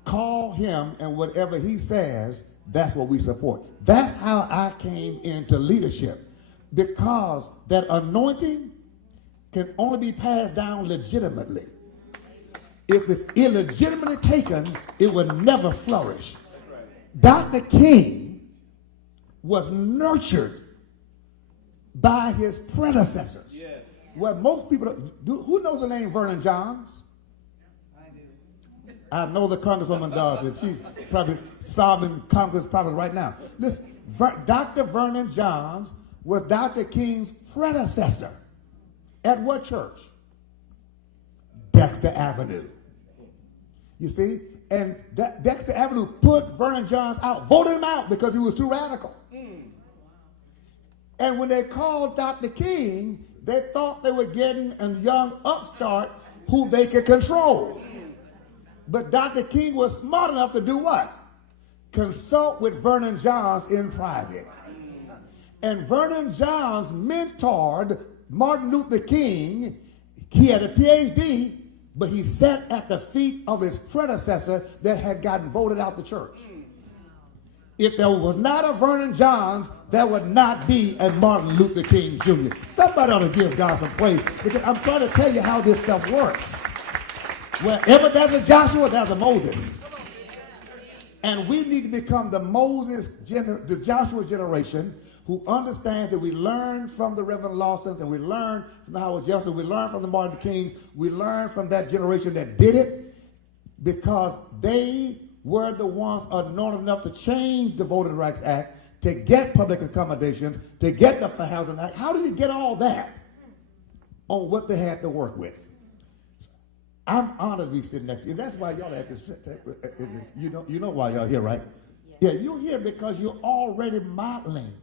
Call him, and whatever he says, that's what we support. That's how I came into leadership, because that anointing can only be passed down legitimately. If it's illegitimately taken, it will never flourish. Dr. King was nurtured by his predecessors. Yes. What most people do, who knows the name Vernon Johns? I know the Congresswoman does, and she's probably solving Congress problems right now. Listen, Dr. Vernon Johns was Dr. King's predecessor. At what church? Dexter Avenue. You see? And Dexter Avenue put Vernon Johns out, voted him out because he was too radical. And when they called Dr. King, they thought they were getting a young upstart who they could control. But Dr. King was smart enough to do what? Consult with Vernon Johns in private. And Vernon Johns mentored Martin Luther King. He had a PhD, but he sat at the feet of his predecessor that had gotten voted out the church. If there was not a Vernon Johns, there would not be a Martin Luther King Jr. Somebody ought to give God some praise, because I'm trying to tell you how this stuff works. Wherever there's a Joshua, there's a Moses. And we need to become the the Joshua generation who understands that we learn from the Reverend Lawsons, and we learn from the Howard Jefferson, we learn from the Martin Luther Kings, we learn from that generation that did it, because they were the ones anointed enough to change the Voting Rights Act, to get public accommodations, to get the Fair Housing Act. How do you get all that on what they had to work with? I'm honored to be sitting next to you. That's why y'all at this. You know why y'all here, right? Yeah, you're here because you're already modeling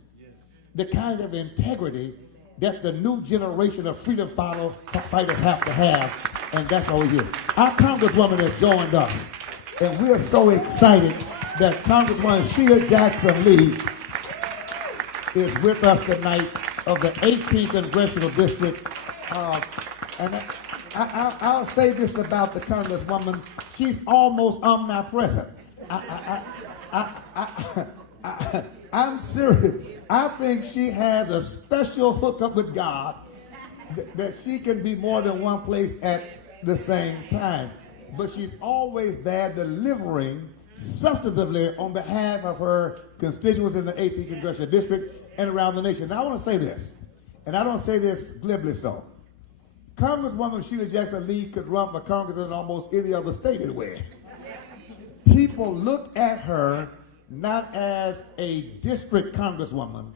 the kind of integrity that the new generation of freedom fighters have to have, and that's why we're here. Our Congresswoman has joined us, and we're so excited that Congresswoman Sheila Jackson-Lee is with us tonight of the 18th Congressional District. And I'll say this about the Congresswoman: she's almost omnipresent. I'm serious. I think she has a special hookup with God that she can be more than one place at the same time. But she's always there delivering substantively on behalf of her constituents in the 18th Congressional District and around the nation. Now I want to say this, and I don't say this glibly so. Congresswoman Sheila Jackson-Lee could run for Congress in almost any other state anywhere. People look at her not as a district congresswoman,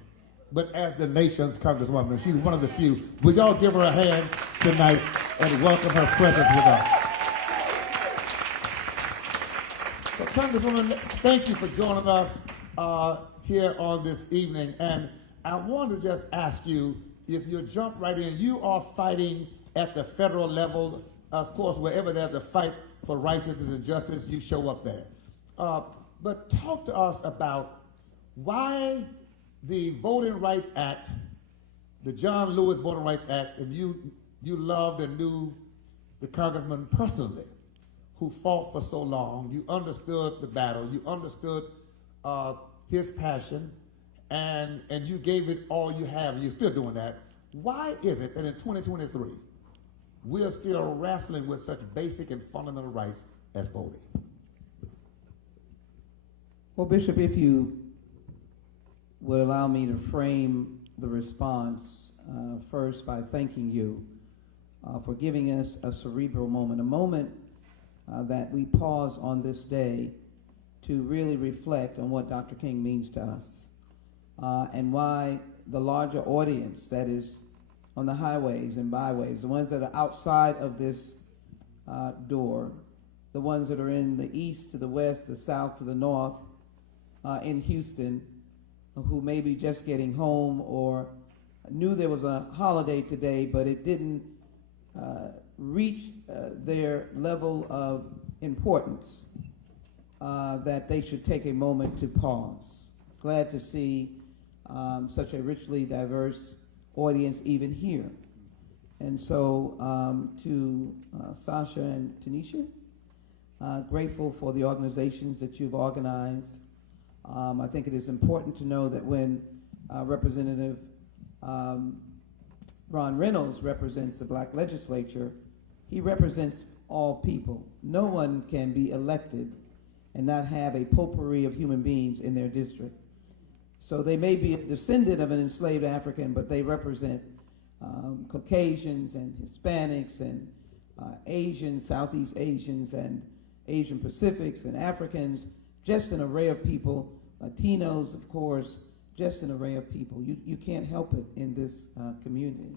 but as the nation's congresswoman. She's one of the few. Would y'all give her a hand tonight and welcome her presence with us? So, Congresswoman, thank you for joining us here on this evening. And I want to just ask you, if you'll jump right in, you are fighting at the federal level. Of course, wherever there's a fight for righteousness and justice, you show up there. But talk to us about why the Voting Rights Act, the John Lewis Voting Rights Act, and you loved and knew the congressman personally who fought for so long. You understood the battle. You understood his passion, and you gave it all you have, and you're still doing that. Why is it that in 2023, we're still wrestling with such basic and fundamental rights as voting? Well, Bishop, if you would allow me to frame the response first by thanking you for giving us a cerebral moment, a moment that we pause on this day to really reflect on what Dr. King means to us and why the larger audience that is on the highways and byways, the ones that are outside of this door, the ones that are in the east to the west, the south to the north, in Houston, who may be just getting home or knew there was a holiday today, but it didn't reach their level of importance, that they should take a moment to pause. Glad to see such a richly diverse audience even here. And so to Sasha and Tanisha, grateful for the organizations that you've organized. I think it is important to know that when Representative Ron Reynolds represents the black legislature, he represents all people. No one can be elected and not have a potpourri of human beings in their district. So they may be a descendant of an enslaved African, but they represent Caucasians and Hispanics and Asians, Southeast Asians and Asian Pacifics and Africans, just an array of people, Latinos, of course, just an array of people. You can't help it in this community.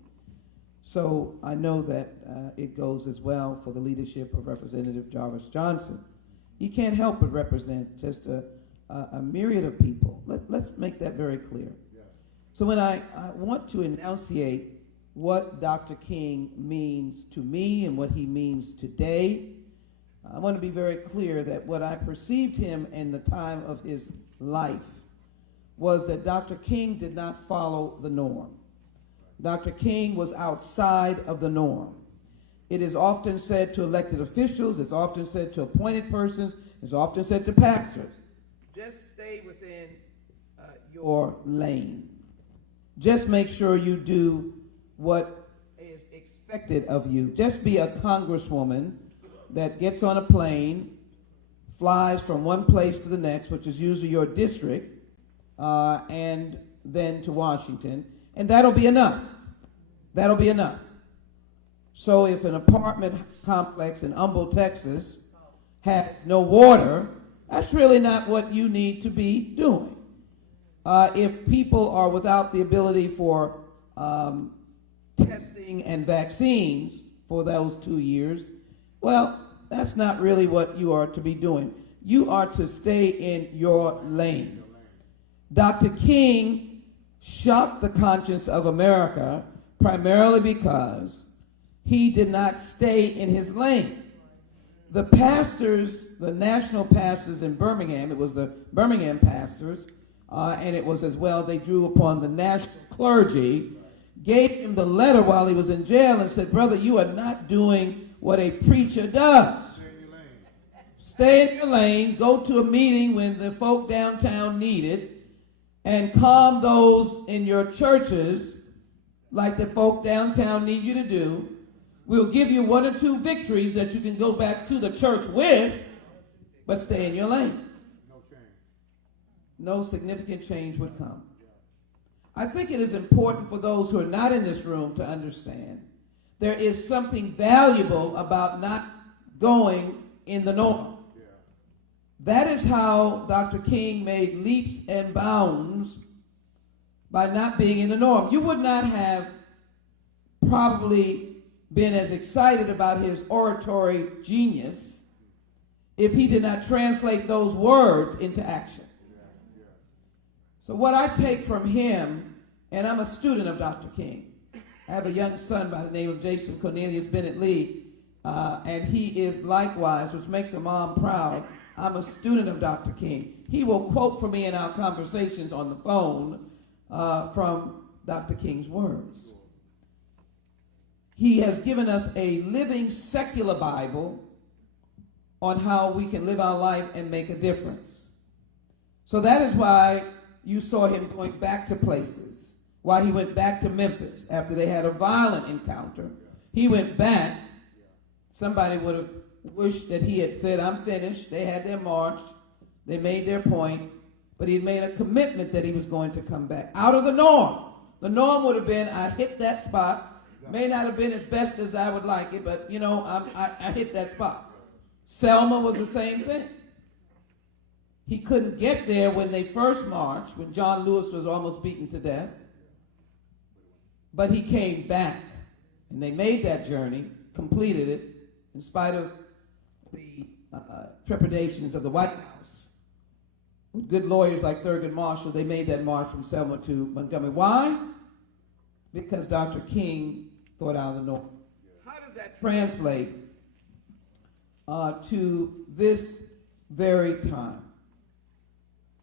So I know that it goes as well for the leadership of Representative Jarvis Johnson. He can't help but represent just a myriad of people. Let's make that very clear. Yeah. So when I want to enunciate what Dr. King means to me and what he means today, I want to be very clear that what I perceived him in the time of his life was that Dr. King did not follow the norm. Dr. King was outside of the norm. It is often said to elected officials, it's often said to appointed persons, it's often said to pastors, just stay within your lane. Just make sure you do what is expected of you. Just be a congresswoman that gets on a plane, flies from one place to the next, which is usually your district, and then to Washington, and that'll be enough. That'll be enough. So if an apartment complex in Humble, Texas has no water, that's really not what you need to be doing. If people are without the ability for testing and vaccines for those 2 years, well, that's not really what you are to be doing. You are to stay in your lane. Dr. King shocked the conscience of America primarily because he did not stay in his lane. The pastors, the national pastors in Birmingham, it was the Birmingham pastors, and it was as well, they drew upon the national clergy, gave him the letter while he was in jail and said, brother, you are not doing what a preacher does. Stay in your lane, go to a meeting when the folk downtown need it, and calm those in your churches like the folk downtown need you to do. We'll give you 1 or 2 victories that you can go back to the church with, but stay in your lane. No significant change would come. I think it is important for those who are not in this room to understand there is something valuable about not going in the norm. That is how Dr. King made leaps and bounds by not being in the norm. You would not have probably been as excited about his oratory genius if he did not translate those words into action. So what I take from him, and I'm a student of Dr. King. I have a young son by the name of Jason Cornelius Bennett Lee, and he is likewise, which makes a mom proud. I'm a student of Dr. King. He will quote for me in our conversations on the phone from Dr. King's words. He has given us a living secular Bible on how we can live our life and make a difference. So that is why you saw him going back to places, why he went back to Memphis after they had a violent encounter. He went back. Somebody would have wished that he had said, I'm finished. They had their march. They made their point. But he had made a commitment that he was going to come back out of the norm. The norm would have been, I hit that spot. May not have been as best as I would like it, but, you know, I hit that spot. Selma was the same thing. He couldn't get there when they first marched, when John Lewis was almost beaten to death. But he came back, and they made that journey, completed it, in spite of the trepidations of the White House. With good lawyers like Thurgood Marshall, they made that march from Selma to Montgomery. Why? Because Dr. King thought out of the norm. How does that translate to this very time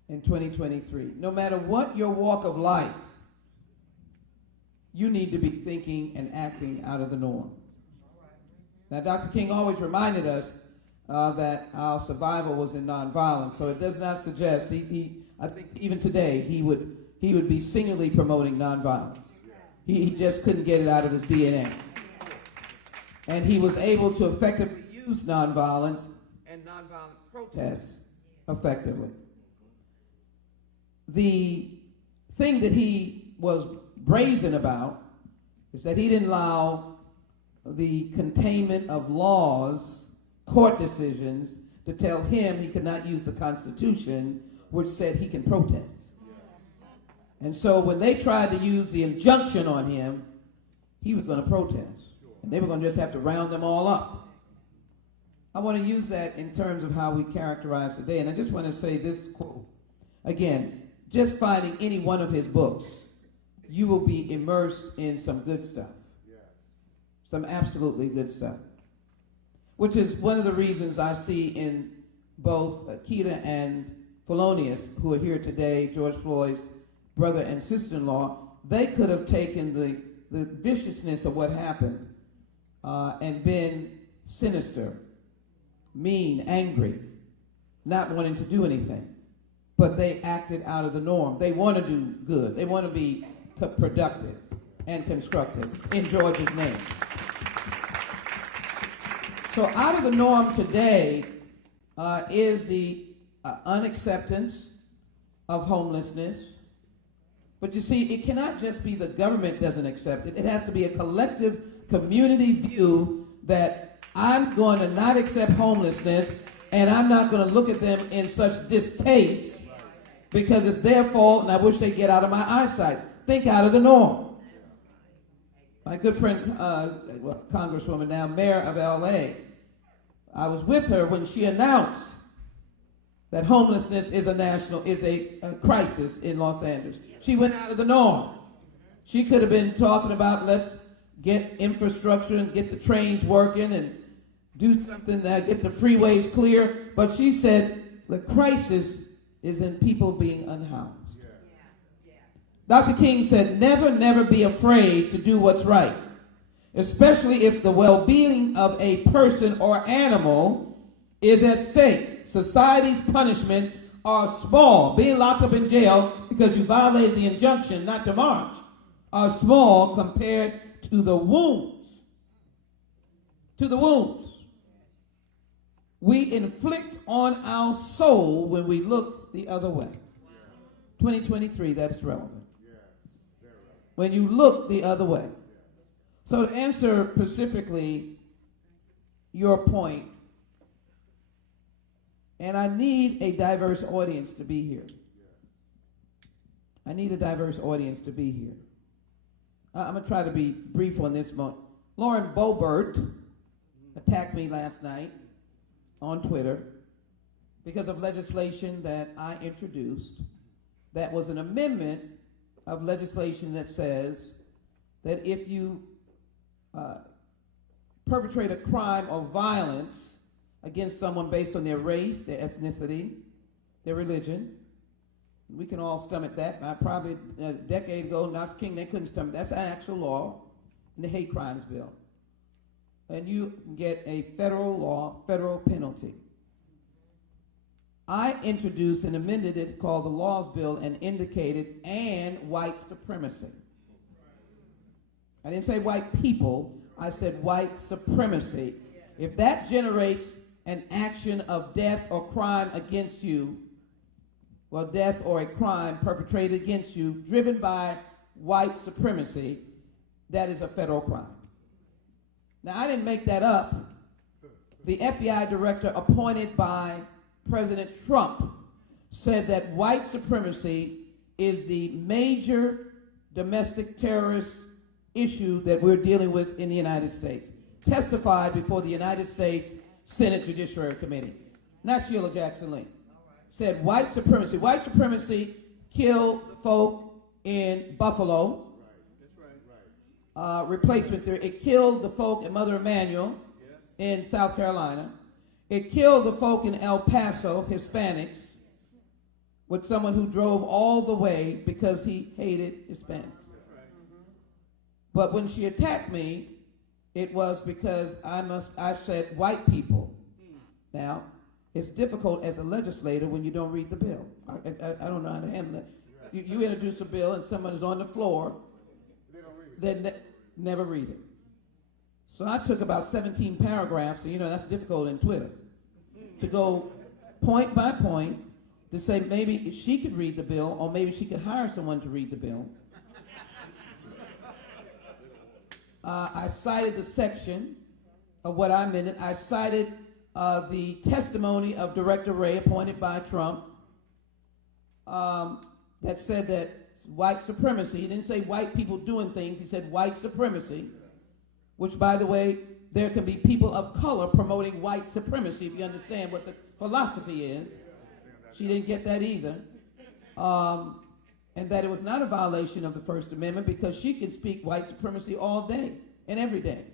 in 2023? No matter what your walk of life, you need to be thinking and acting out of the norm. Now, Dr. King always reminded us that our survival was in nonviolence, so it does not suggest, I think even today, he would be singularly promoting nonviolence. He just couldn't get it out of his DNA. And he was able to effectively use nonviolence and nonviolent protests effectively. The thing that he was brazen about is that he didn't allow the containment of laws, court decisions, to tell him he could not use the Constitution, which said he can protest. And so when they tried to use the injunction on him, he was going to protest. And they were going to just have to round them all up. I want to use that in terms of how we characterize today. And I just want to say this quote. Again, just finding any one of his books, you will be immersed in some good stuff. Some absolutely good stuff. Which is one of the reasons I see in both Keita and Felonious, who are here today, George Floyd's brother and sister-in-law, they could have taken the viciousness of what happened and been sinister, mean, angry, not wanting to do anything. But they acted out of the norm. They want to do good. They want to be productive and constructive in George's name. So out of the norm today is the unacceptance of homelessness. But you see, it cannot just be the government doesn't accept it. It has to be a collective community view that I'm going to not accept homelessness, and I'm not going to look at them in such distaste because it's their fault and I wish they'd get out of my eyesight. Think out of the norm. My good friend, Congresswoman, now Mayor of LA, I was with her when she announced that homelessness is a crisis in Los Angeles. She went out of the norm. She could have been talking about let's get infrastructure and get the trains working and do something that get the freeways clear. But she said the crisis is in people being unhoused. Dr. King said, never, never be afraid to do what's right, especially if the well-being of a person or animal is at stake. Society's punishments are small. Being locked up in jail because you violated the injunction not to march are small compared to the wounds. To the wounds we inflict on our soul when we look the other way. 2023, that's relevant. When you look the other way. So to answer specifically your point, and I need a diverse audience to be here. I need a diverse audience to be here. I'm going to try to be brief on this one. Lauren Boebert attacked me last night on Twitter because of legislation that I introduced that was an amendment of legislation that says that if you perpetrate a crime or violence against someone based on their race, their ethnicity, their religion, we can all stomach that. Probably a decade ago, Dr. King, they couldn't stomach that. That's an actual law in the hate crimes bill. And you get a federal law, federal penalty. I introduced and amended it called the Laws Bill and indicated and white supremacy. I didn't say white people, I said white supremacy. If that generates an action of death or crime against you, well, death or a crime perpetrated against you driven by white supremacy, that is a federal crime. Now, I didn't make that up. The FBI director appointed by President Trump said that white supremacy is the major domestic terrorist issue that we're dealing with in the United States. Testified before the United States Senate Judiciary Committee. Not Sheila Jackson-Lee. Said white supremacy killed folk in Buffalo. Replacement theory. It killed the folk in Mother Emanuel in South Carolina. It killed the folk in El Paso, Hispanics, with someone who drove all the way because he hated Hispanics. But when she attacked me, it was because I said white people. Now, it's difficult as a legislator when you don't read the bill. I don't know how to handle that. You introduce a bill and someone is on the floor, they never read it. So I took about 17 paragraphs, and that's difficult in Twitter, to go point by point to say maybe she could read the bill or maybe she could hire someone to read the bill. I cited the section of what I meant. I cited the testimony of Director Wray, appointed by Trump, that said that white supremacy. He didn't say white people doing things. He said white supremacy, which, by the way, there can be people of color promoting white supremacy, if you understand what the philosophy is. She didn't get that either. And that it was not a violation of the First Amendment because she can speak white supremacy all day and every day.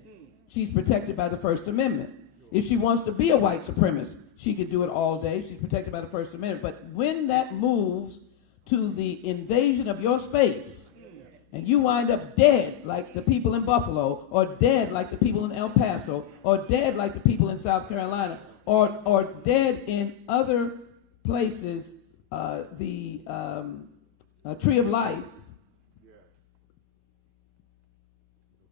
She's protected by the First Amendment. If she wants to be a white supremacist, she could do it all day. She's protected by the First Amendment. But when that moves to the invasion of your space, and you wind up dead like the people in Buffalo, or dead like the people in El Paso, or dead like the people in South Carolina, or dead in other places, the Tree of Life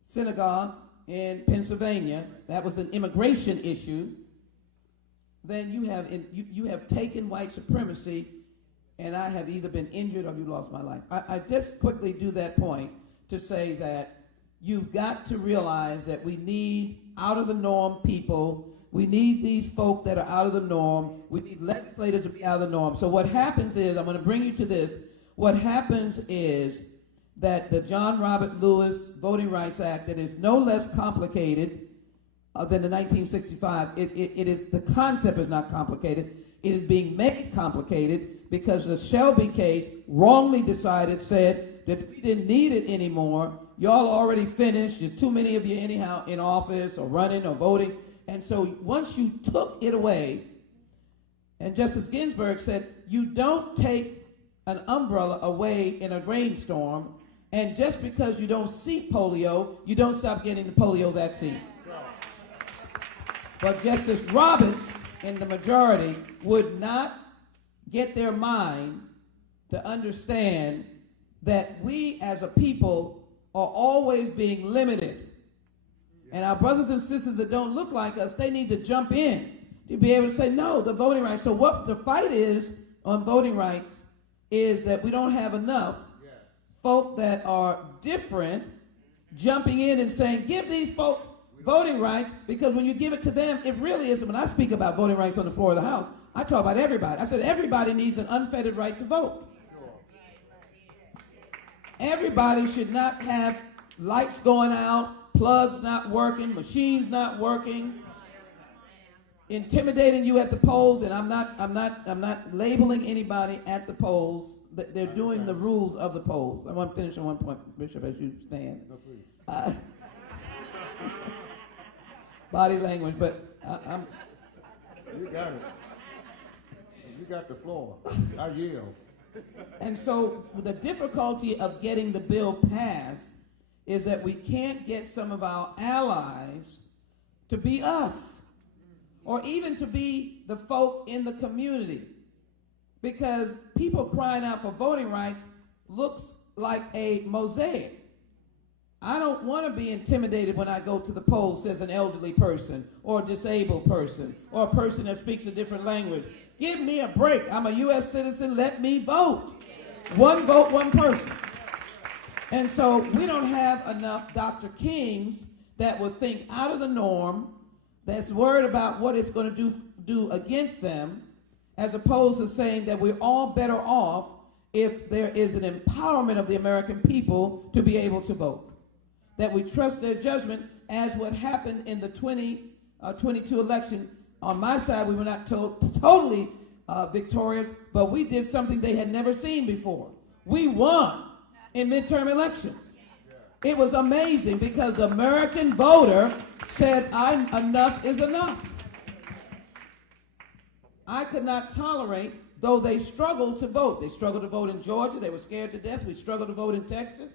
synagogue in Pennsylvania, that was an immigration issue, then you have taken white supremacy, and I have either been injured or you lost my life. I just quickly do that point to say that you've got to realize that we need out of the norm people. We need these folk that are out of the norm. We need legislators to be out of the norm. So what happens is, I'm going to bring you to this, what happens is that the John Robert Lewis Voting Rights Act, that is no less complicated than the 1965, it is, the concept is not complicated. It is being made complicated because the Shelby case wrongly said that we didn't need it anymore. Y'all already finished. There's too many of you anyhow in office or running or voting. And so once you took it away, and Justice Ginsburg said, you don't take an umbrella away in a rainstorm, and just because you don't see polio, you don't stop getting the polio vaccine. But Justice Roberts and the majority would not get their mind to understand that we as a people are always being limited. And our brothers and sisters that don't look like us, they need to jump in to be able to say, no, the voting rights. So what the fight is on voting rights is that we don't have enough folk that are different jumping in and saying, give these folks voting rights, because when you give it to them, it really is, when I speak about voting rights on the floor of the House, I talk about everybody. I said everybody needs an unfettered right to vote. Everybody should not have lights going out, plugs not working, machines not working, intimidating you at the polls. And I'm not labeling anybody at the polls. They're doing the rules of the polls. I want to finish on one point, Bishop, as you stand. Body language, but I'm. You got it. You got the floor. I yield. And so the difficulty of getting the bill passed is that we can't get some of our allies to be us, or even to be the folk in the community. Because people crying out for voting rights looks like a mosaic. I don't want to be intimidated when I go to the polls, says an elderly person, or a disabled person, or a person that speaks a different language. Give me a break. I'm a U.S. citizen. Let me vote. One vote, one person. And so we don't have enough Dr. Kings that will think out of the norm, that's worried about what it's going to do against them, as opposed to saying that we're all better off if there is an empowerment of the American people to be able to vote. That we trust their judgment, as what happened in the 2022 election. On my side, we were not totally victorious, but we did something they had never seen before. We won in midterm elections. It was amazing because the American voter said, enough is enough. I could not tolerate, though they struggled to vote. They struggled to vote in Georgia. They were scared to death. We struggled to vote in Texas.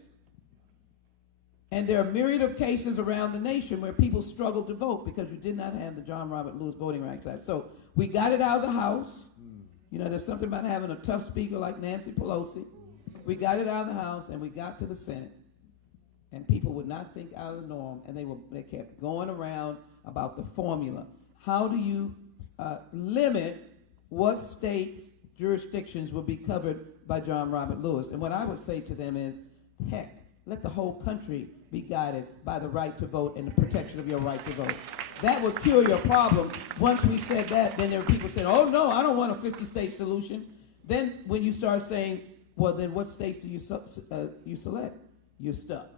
And there are a myriad of cases around the nation where people struggled to vote because we did not have the John Robert Lewis Voting Rights Act. So we got it out of the House. You know, there's something about having a tough speaker like Nancy Pelosi. We got it out of the House, and we got to the Senate. And people would not think out of the norm, and they kept going around about the formula. How do you limit what states' jurisdictions will be covered by John Robert Lewis? And what I would say to them is, heck, let the whole country be guided by the right to vote and the protection of your right to vote. That would cure your problem. Once we said that, then there were people saying, oh no, I don't want a 50-state solution. Then when you start saying well, then what states do you select? You're stuck.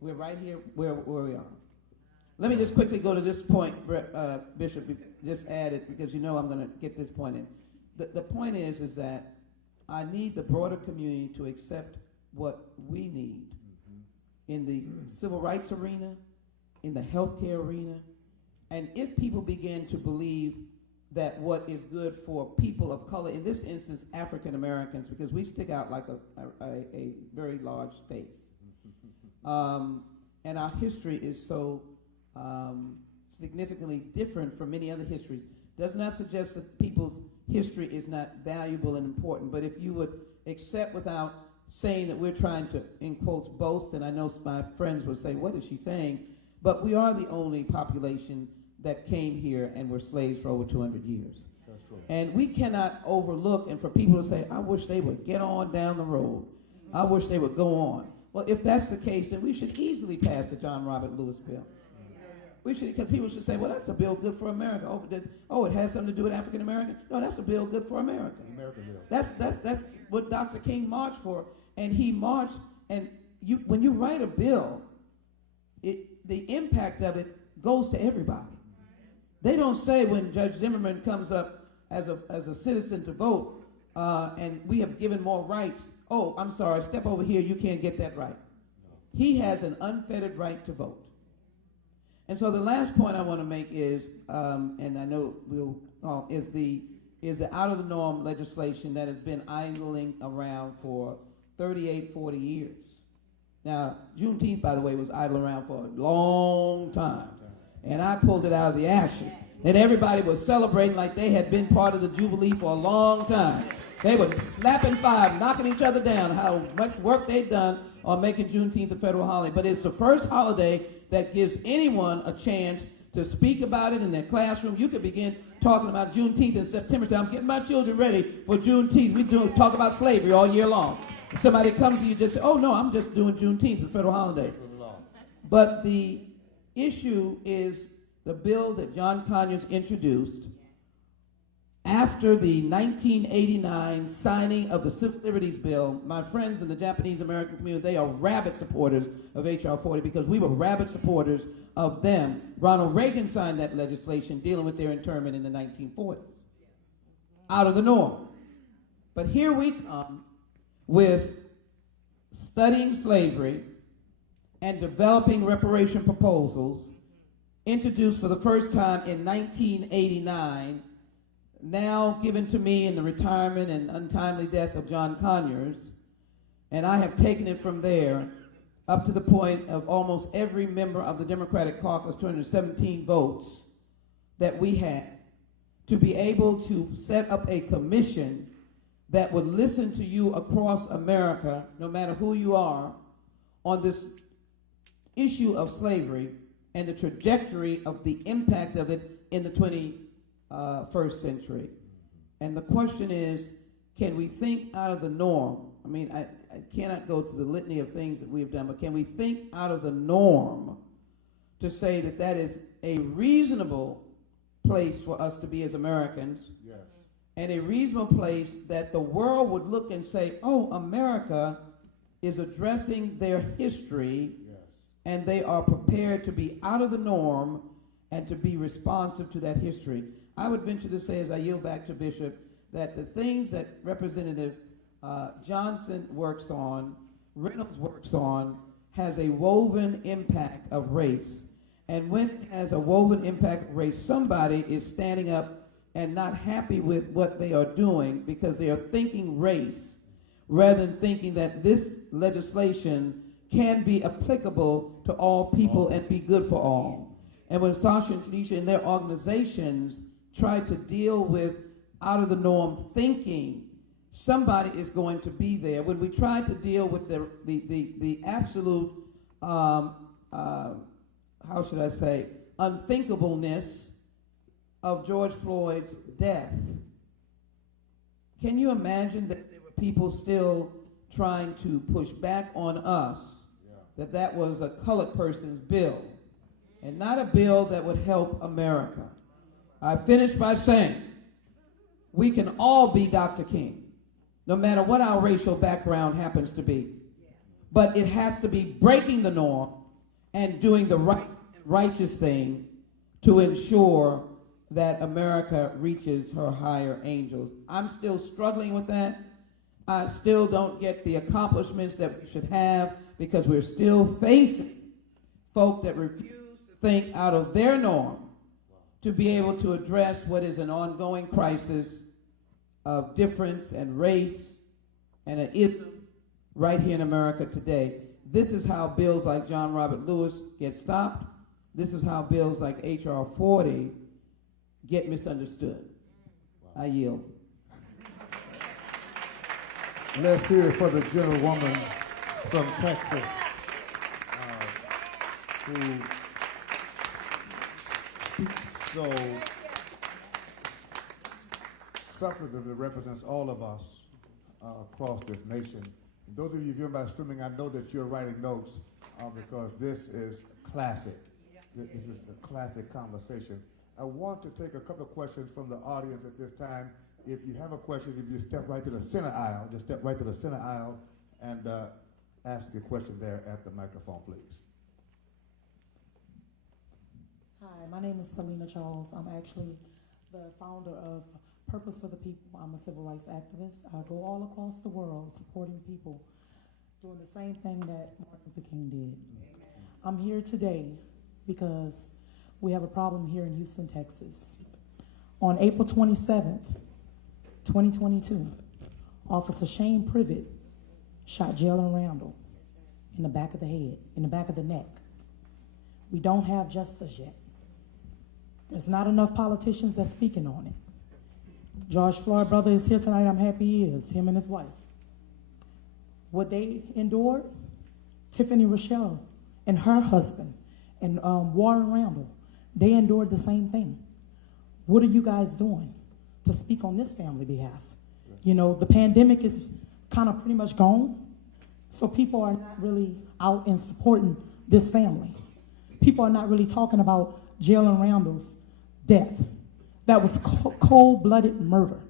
We're right here where we are. Let me just quickly go to this point, Bishop, just add it because you know I'm going to get this point in. The point is that I need the broader community to accept what we need in the civil rights arena, in the healthcare arena, and if people begin to believe that what is good for people of color, in this instance African Americans, because we stick out like a very large space, and our history is so significantly different from many other histories, does not suggest that people's history is not valuable and important, but if you would accept without saying that we're trying to, in quotes, boast, and I know my friends would say, what is she saying? But we are the only population that came here and were slaves for over 200 years. That's true. And we cannot overlook, and for people to say, I wish they would get on down the road. I wish they would go on. Well, if that's the case, then we should easily pass the John Robert Lewis bill. We should, because people should say, well, that's a bill good for America. Oh, it has something to do with African American? No, that's a bill good for America. American bill. That's what Dr. King marched for. And he marched, and when you write a bill, the impact of it goes to everybody. They don't say when Judge Zimmerman comes up as a citizen to vote, and we have given more rights, oh, I'm sorry, step over here, you can't get that right. He has an unfettered right to vote. And so the last point I want to make is, and I know is the out of the norm legislation that has been idling around for 38, 40 years. Now, Juneteenth, by the way, was idle around for a long time. And I pulled it out of the ashes. And everybody was celebrating like they had been part of the Jubilee for a long time. They were slapping five, knocking each other down, how much work they'd done on making Juneteenth a federal holiday. But it's the first holiday that gives anyone a chance to speak about it in their classroom. You could begin talking about Juneteenth in September. Say, I'm getting my children ready for Juneteenth. We talk about slavery all year long. If somebody comes to you, just say, oh, no, I'm just doing Juneteenth, the federal holiday. But the issue is the bill that John Conyers introduced after the 1989 signing of the Civil Liberties Bill. My friends in the Japanese American community, they are rabid supporters of H.R. 40 because we were rabid supporters of them. Ronald Reagan signed that legislation dealing with their internment in the 1940s. Out of the norm. But here we come with studying slavery and developing reparation proposals introduced for the first time in 1989, now given to me in the retirement and untimely death of John Conyers, and I have taken it from there up to the point of almost every member of the Democratic caucus, 217 votes that we had, to be able to set up a commission that would listen to you across America, no matter who you are, on this issue of slavery and the trajectory of the impact of it in the 21st century. And the question is, can we think out of the norm? I mean, I cannot go to the litany of things that we've done, but can we think out of the norm to say that that is a reasonable place for us to be as Americans? Yes. And a reasonable place that the world would look and say, oh, America is addressing their history, Yes. and they are prepared to be out of the norm and to be responsive to that history. I would venture to say, as I yield back to Bishop, that the things that Representative Johnson works on, Reynolds works on, has a woven impact of race. And when it has a woven impact of race, somebody is standing up and not happy with what they are doing because they are thinking race rather than thinking that this legislation can be applicable to all people and be good for all. And when Sasha and Tanisha and their organizations try to deal with out of the norm thinking, somebody is going to be there. When we try to deal with the absolute, how should I say, unthinkableness of George Floyd's death, can you imagine that there were people still trying to push back on us that that was a colored person's bill and not a bill that would help America? I finish by saying we can all be Dr. King. no matter what our racial background happens to be. But it has to be breaking the norm and doing the righteous thing to ensure that America reaches her higher angels. I'm still struggling with that. I still don't get the accomplishments that we should have because we're still facing folk that refuse to think out of their norm to be able to address what is an ongoing crisis of difference and race and an ism right here in America today. This is how bills like John Robert Lewis get stopped. This is how bills like H.R. 40 get misunderstood. I yield. Let's hear it for the gentlewoman from Texas who speaks so something that represents all of us across this nation. And those of you viewing by streaming, I know that you're writing notes because this is classic. This is a classic conversation. I want to take a couple of questions from the audience at this time. If you have a question, if you step right to the center aisle, just step right to the center aisle and ask your question there at the microphone, please. Hi, my name is Selena Charles. I'm actually the founder of Purpose for the People. I'm a civil rights activist. I go all across the world supporting people, doing the same thing that Martin Luther King did. I'm here today because we have a problem here in Houston, Texas. On April 27th, 2022, Officer Shane Privet shot Jalen Randall in the back of the head, in the back of the neck. We don't have justice yet. There's not enough politicians that's speaking on it. George Floyd brother is here tonight. I'm happy he is, him and his wife. What they endured, Tiffany Rochelle and her husband and Warren Randall, they endured the same thing. What are you guys doing to speak on this family behalf? You know, the pandemic is kind of pretty much gone, so people are not really out and supporting this family. People are not really talking about Jalen Randall's death. That was cold-blooded murder.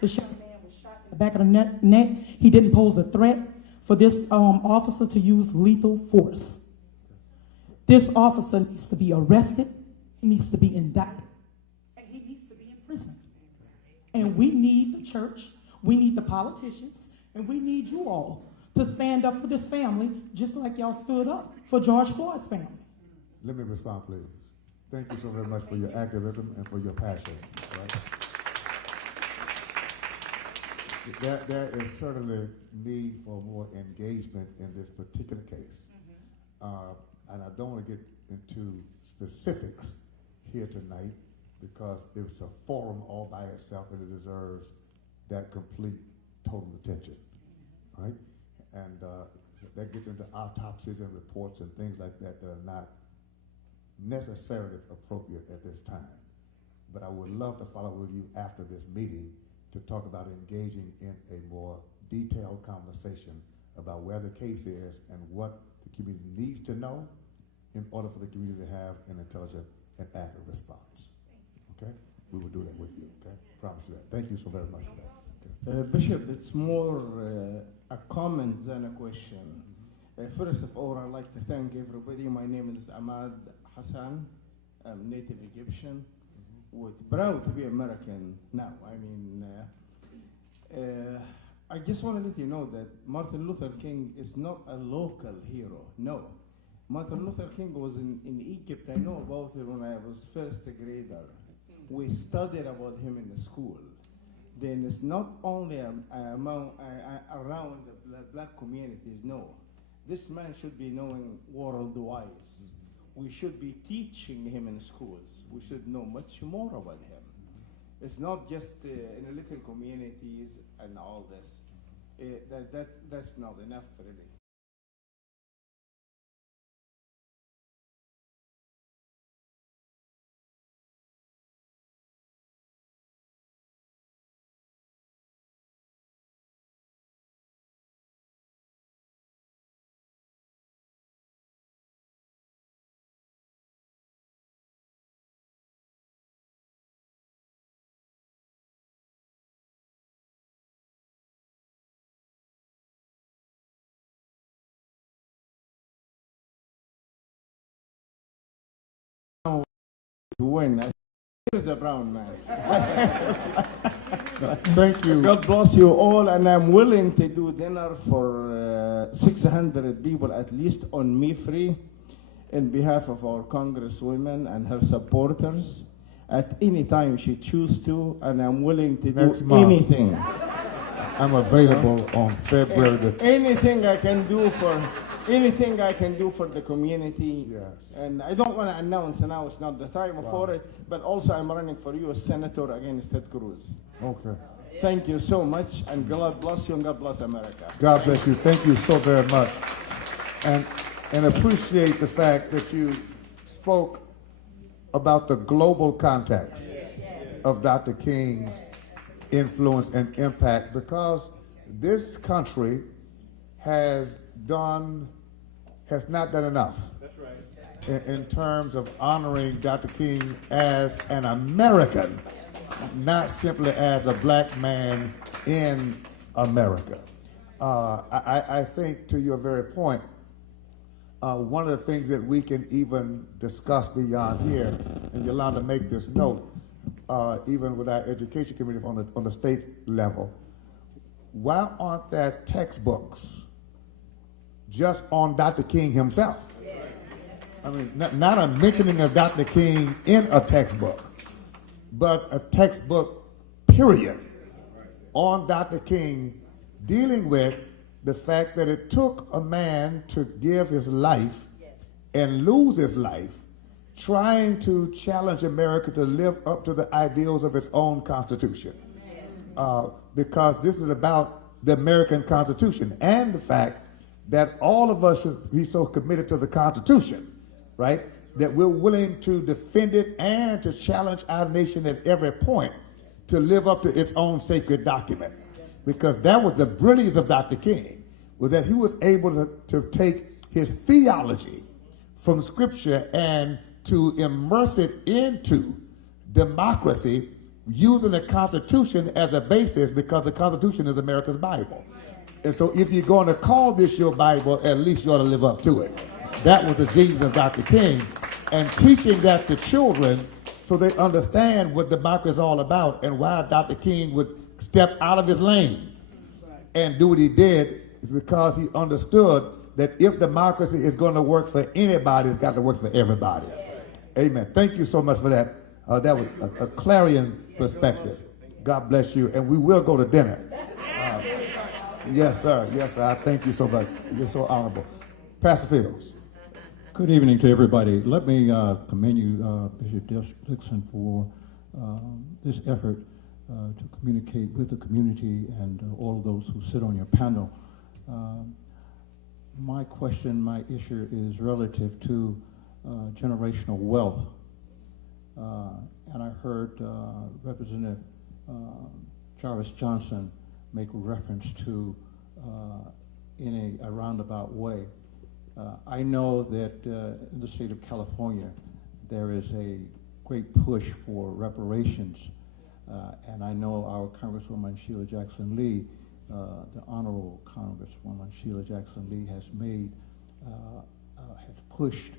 This young man was shot in the back of the neck. He didn't pose a threat for this officer to use lethal force. This officer needs to be arrested. He needs to be indicted. And he needs to be in prison. And we need the church, we need the politicians, and we need you all to stand up for this family just like y'all stood up for George Floyd's family. Let me respond, please. Thank you so very much for your activism and for your passion. Right? There is certainly need for more engagement in this particular case. And I don't want to get into specifics here tonight because it's a forum all by itself and it deserves that complete, total attention, right? And that gets into autopsies and reports and things like that that are not necessarily appropriate at this time. But I would love to follow with you after this meeting to talk about engaging in a more detailed conversation about where the case is and what the community needs to know in order for the community to have an intelligent and accurate response. Okay? We will do that with you, okay? Promise you that. Thank you so very much for that. Okay? Bishop, it's more a comment than a question. First of all, I'd like to thank everybody. My name is Ahmad Hassan. I'm native Egyptian. Proud to be American now. I mean, I just want to let you know that Martin Luther King is not a local hero. No. Martin Luther King was in Egypt. I know about it when I was first grader. We studied about him in the school. Then it's not only around the black communities, no. This man should be known worldwide. We should be teaching him in schools. We should know much more about him. It's not just in the little communities and all this. That's not enough, really. to win. Here's a brown man. Thank you. God bless you all, and I'm willing to do dinner for 600 people at least on me free, in behalf of our Congresswoman and her supporters, at any time she chooses to, and I'm willing to Next do month. anything. I'm available on February the Anything I can do for the community. Yes. And I don't want to announce now, it's not the time for it, but also I'm running for U.S. Senator against Ted Cruz. Okay. Thank you so much, and God bless you, and God bless America. God bless you. Thank you so very much. And appreciate the fact that you spoke about the global context of Dr. King's influence and impact, because this country has not done enough in terms of honoring Dr. King as an American, not simply as a black man in America. I think, to your very point, one of the things that we can even discuss beyond here, and Yolanda, make this note, even with our education committee on the state level, why aren't there textbooks just on Dr. King himself? I mean, not a mentioning of Dr. King in a textbook, but a textbook, period, on Dr. King, dealing with the fact that it took a man to give his life and lose his life trying to challenge America to live up to the ideals of its own Constitution. Because this is about the American Constitution and the fact that all of us should be so committed to the Constitution, right, that we're willing to defend it and to challenge our nation at every point to live up to its own sacred document. Because that was the brilliance of Dr. King, was that he was able to take his theology from Scripture and to immerse it into democracy using the Constitution as a basis, because the Constitution is America's Bible. And so if you're going to call this your Bible, at least you ought to live up to it. That was the genius of Dr. King, and teaching that to children so they understand what democracy is all about and why Dr. King would step out of his lane and do what he did is because he understood that if democracy is going to work for anybody, it's got to work for everybody. Amen. Thank you so much for that. That was a clarion perspective. God bless you. And we will go to dinner. Yes, sir. Yes, sir. I thank you so much. You're so honorable. Pastor Fields. Good evening to everybody. Let me commend you, Bishop Dixon, for this effort to communicate with the community and all of those who sit on your panel. My question, my issue is relative to generational wealth. And I heard Representative Jarvis Johnson make reference to in a roundabout way. I know that in the state of California, there is a great push for reparations. And I know our Congresswoman Sheila Jackson-Lee, the Honorable Congresswoman Sheila Jackson-Lee has pushed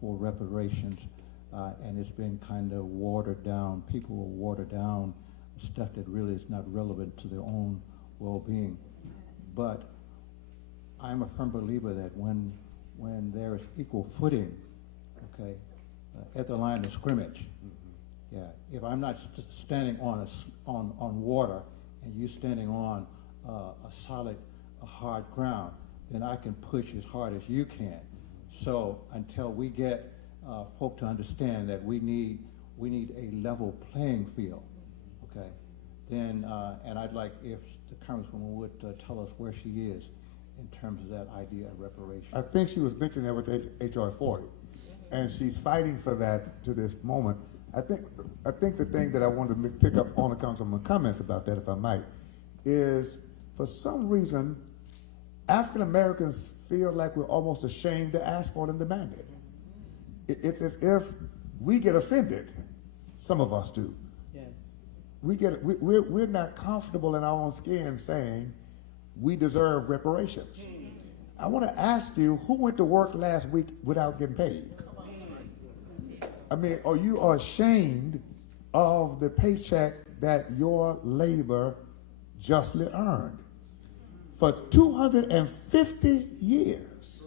for reparations, and it's been kind of watered down. People will water down stuff that really is not relevant to their own well-being. But I'm a firm believer that when there is equal footing, okay, at the line of scrimmage, yeah, if I'm not standing on water and you standing on a solid, hard ground, then I can push as hard as you can. So until we get folk to understand that we need a level playing field, okay, then and I'd like if the Congresswoman would tell us where she is in terms of that idea of reparation. I think she was mentioning that with H.R. 40, and she's fighting for that to this moment. I think the thing that I wanted to pick up on the Councilman's comments about that, if I might, is for some reason African Americans feel like we're almost ashamed to ask for it and demand it. It's as if we get offended. Some of us do. Yes. We're not comfortable in our own skin saying we deserve reparations. I want to ask you, who went to work last week without getting paid? I mean, are you ashamed of the paycheck that your labor justly earned? For 250 years,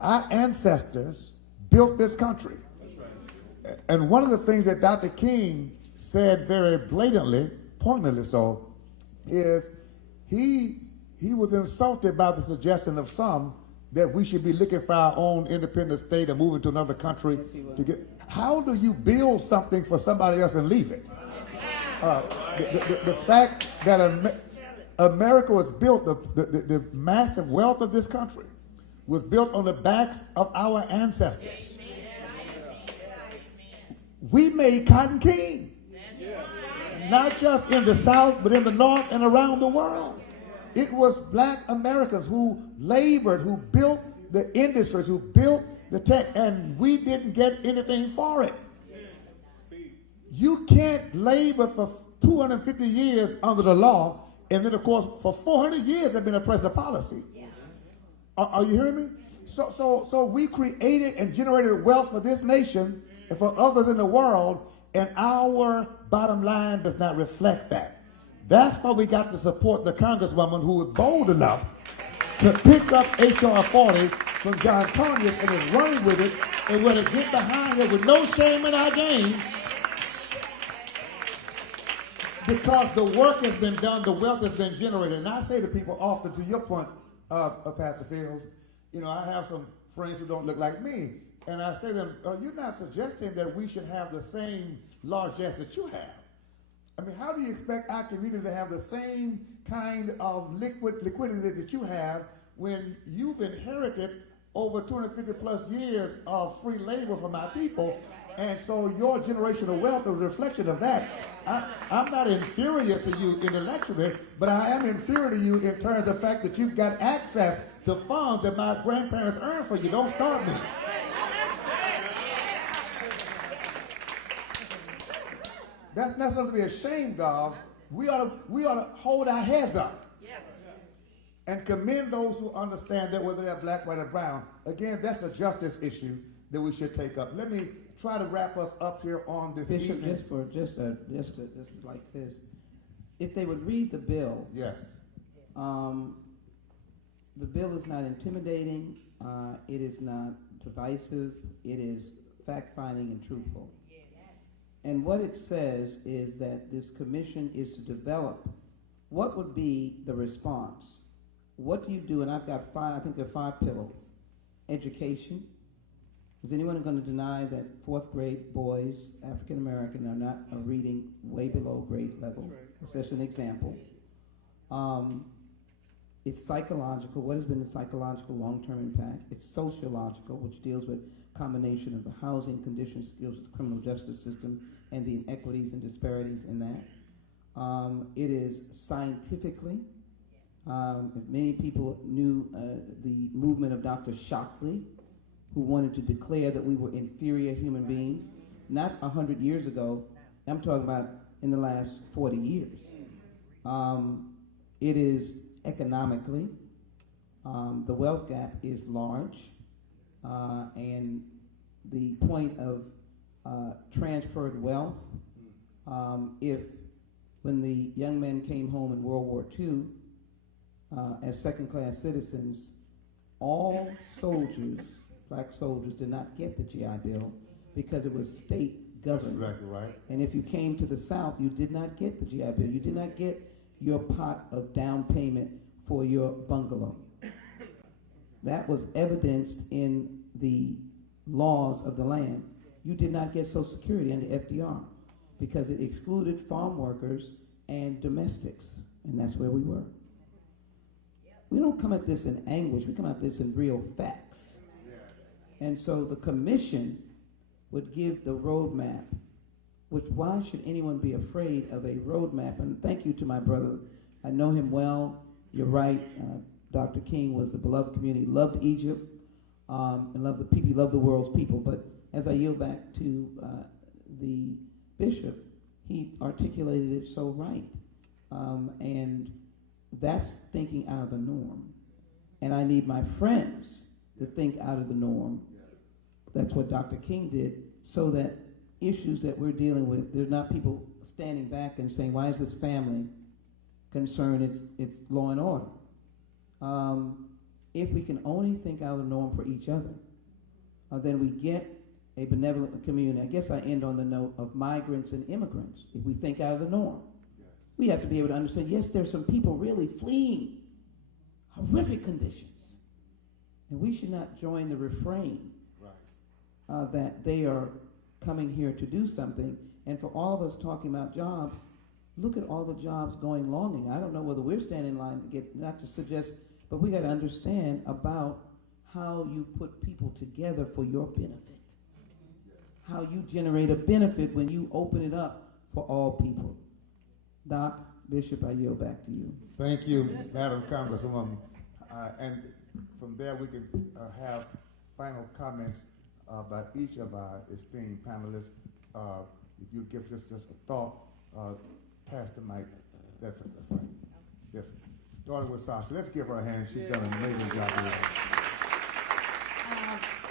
our ancestors built this country. And one of the things that Dr. King said very blatantly, pointedly so, is he was insulted by the suggestion of some that we should be looking for our own independent state and moving to another country to get. How do you build something for somebody else and leave it? The fact that America was built, the massive wealth of this country was built on the backs of our ancestors. We made cotton king, not just in the South, but in the North and around the world. It was black Americans who labored, who built the industries, who built the tech, and we didn't get anything for it. You can't labor for 250 years under the law, and then, of course, for 400 years have been oppressive policy. Are you hearing me? So we created and generated wealth for this nation and for others in the world, and our bottom line does not reflect that. That's why we got to support the Congresswoman who was bold enough to pick up H.R. 40 from John Conyers and is running with it, and we're going to get behind her with no shame in our game, because the work has been done, the wealth has been generated. And I say to people often, to your point, Pastor Fields, you know, I have some friends who don't look like me, and I say to them, you're not suggesting that we should have the same largesse that you have. I mean, how do you expect our community to have the same kind of liquidity that you have when you've inherited over 250 plus years of free labor from our people? And so your generational wealth is a reflection of that. I'm not inferior to you intellectually, but I am inferior to you in terms of the fact that you've got access to funds that my grandparents earned for you. Don't start me. That's not something to be ashamed of. We ought to hold our heads up and commend those who understand that, whether they're black, white, or brown. Again, that's a justice issue that we should take up. Let me try to wrap us up here on this Bishop, evening. just like this, if they would read the bill. Yes. The bill is not intimidating. It is not divisive. It is fact-finding and truthful. And what it says is that this commission is to develop what would be the response. What do you do? And I've got I think there are 5 pillars. Education. Is anyone going to deny that 4th grade boys, African American, are reading way below grade level? That's just an example. It's psychological. What has been the psychological long-term impact? It's sociological, which deals with combination of the housing conditions, deals with the criminal justice system and the inequities and disparities in that. It is scientifically. Many people knew the movement of Dr. Shockley, who wanted to declare that we were inferior human beings, not 100 years ago. I'm talking about in the last 40 years. It is economically, the wealth gap is large, and the point of transferred wealth, if when the young men came home in World War II as second-class citizens, all soldiers, black soldiers, did not get the GI Bill because it was state government. That's exactly right. And if you came to the South, you did not get the GI Bill. You did not get your pot of down payment for your bungalow. That was evidenced in the laws of the land. You did not get Social Security under FDR because it excluded farm workers and domestics, and that's where we were. We don't come at this in anguish. We come at this in real facts. And so the commission would give the roadmap, which why should anyone be afraid of a roadmap? And thank you to my brother. I know him well. You're right. Dr. King was the beloved community, loved Egypt, and loved the people. He loved the world's people. But as I yield back to the bishop, he articulated it so right. And that's thinking out of the norm. And I need my friends to think out of the norm. That's what Dr. King did so that issues that we're dealing with, there's not people standing back and saying, why is this family concerned? It's law and order. If we can only think out of the norm for each other, then we get a benevolent community. I guess I end on the note of migrants and immigrants. If we think out of the norm, we have to be able to understand, yes, there's some people really fleeing horrific conditions. And we should not join the refrain that they are coming here to do something. And for all of us talking about jobs, look at all the jobs going longing. I don't know whether we're standing in line to get, not to suggest, but we got to understand about how you put people together for your benefit. How you generate a benefit when you open it up for all people. Doc, Bishop, I yield back to you. Thank you, Madam Congresswoman. And from there, we can have final comments by each of our esteemed panelists. If you give us just a thought, pass the mic. That's fine. Yes. Starting with Sasha. Let's give her a hand. She's done an amazing job here.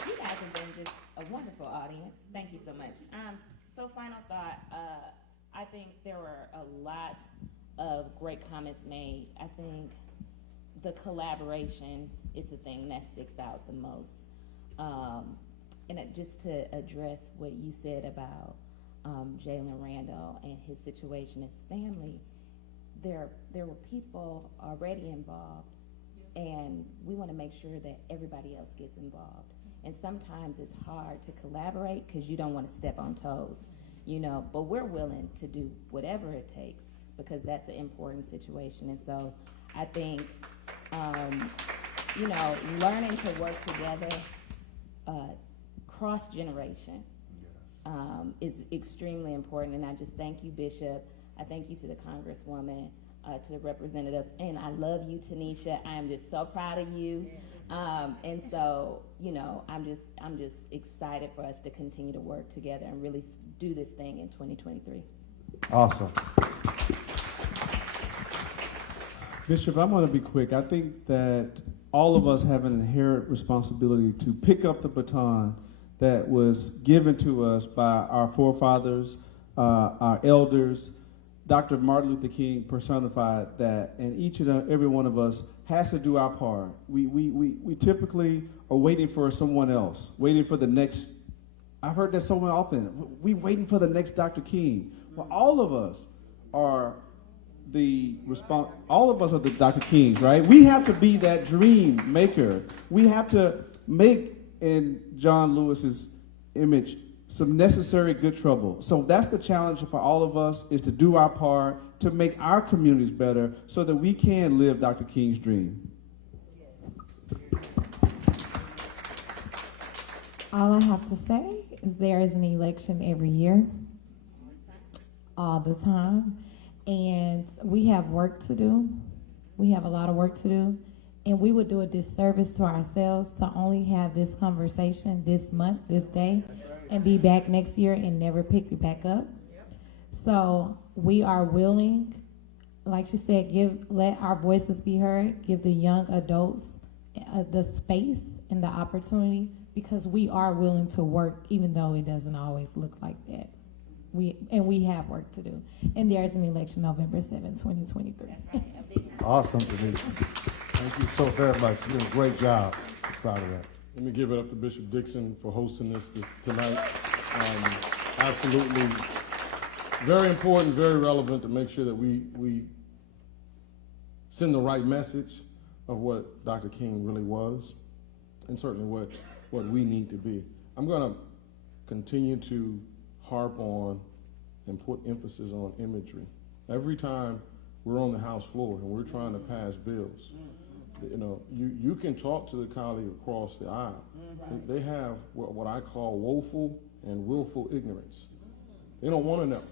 You guys have been just a wonderful audience. Thank you so much. So final thought, I think there were a lot of great comments made. I think the collaboration is the thing that sticks out the most. And just to address what you said about Jalen Randall and his situation, his family, there were people already involved, and we want to make sure that everybody else gets involved. And sometimes it's hard to collaborate because you don't want to step on toes, you know, but we're willing to do whatever it takes because that's an important situation. And so I think, you know, learning to work together, cross-generation, is extremely important. And I just thank you, Bishop. I thank you to the Congresswoman, to the representatives, and I love you, Tanisha. I am just so proud of you. And so, you know, I'm just excited for us to continue to work together and really do this thing in 2023. Awesome. Bishop, I'm going to be quick. I think that all of us have an inherent responsibility to pick up the baton that was given to us by our forefathers, our elders. Dr. Martin Luther King personified that, and each and every one of us has to do our part. We typically are waiting for someone else, waiting for the next. I've heard that so often. We waiting for the next Dr. King. Well, all of us are the all of us are the Dr. Kings, right? We have to be that dream maker. We have to make, in John Lewis's image, some necessary good trouble. So that's the challenge for all of us, is to do our part to make our communities better so that we can live Dr. King's dream. All I have to say is there is an election every year, all the time, and we have work to do. We have a lot of work to do, and we would do a disservice to ourselves to only have this conversation this month, this day, and be back next year and never pick it back up. So we are willing, like she said, let our voices be heard, give the young adults the space and the opportunity, because we are willing to work even though it doesn't always look like that. We have work to do. And there's an election November 7, 2023. Awesome, Denise. Thank you so very much. You did a great job. Proud of that. Let me give it up to Bishop Dixon for hosting this tonight. Absolutely very important, very relevant to make sure that we send the right message of what Dr. King really was, and certainly what we need to be. I'm going to continue to harp on and put emphasis on imagery. Every time we're on the House floor and we're trying to pass bills, you know, you can talk to the colleague across the aisle. They have what I call woeful and willful ignorance. They don't want to know.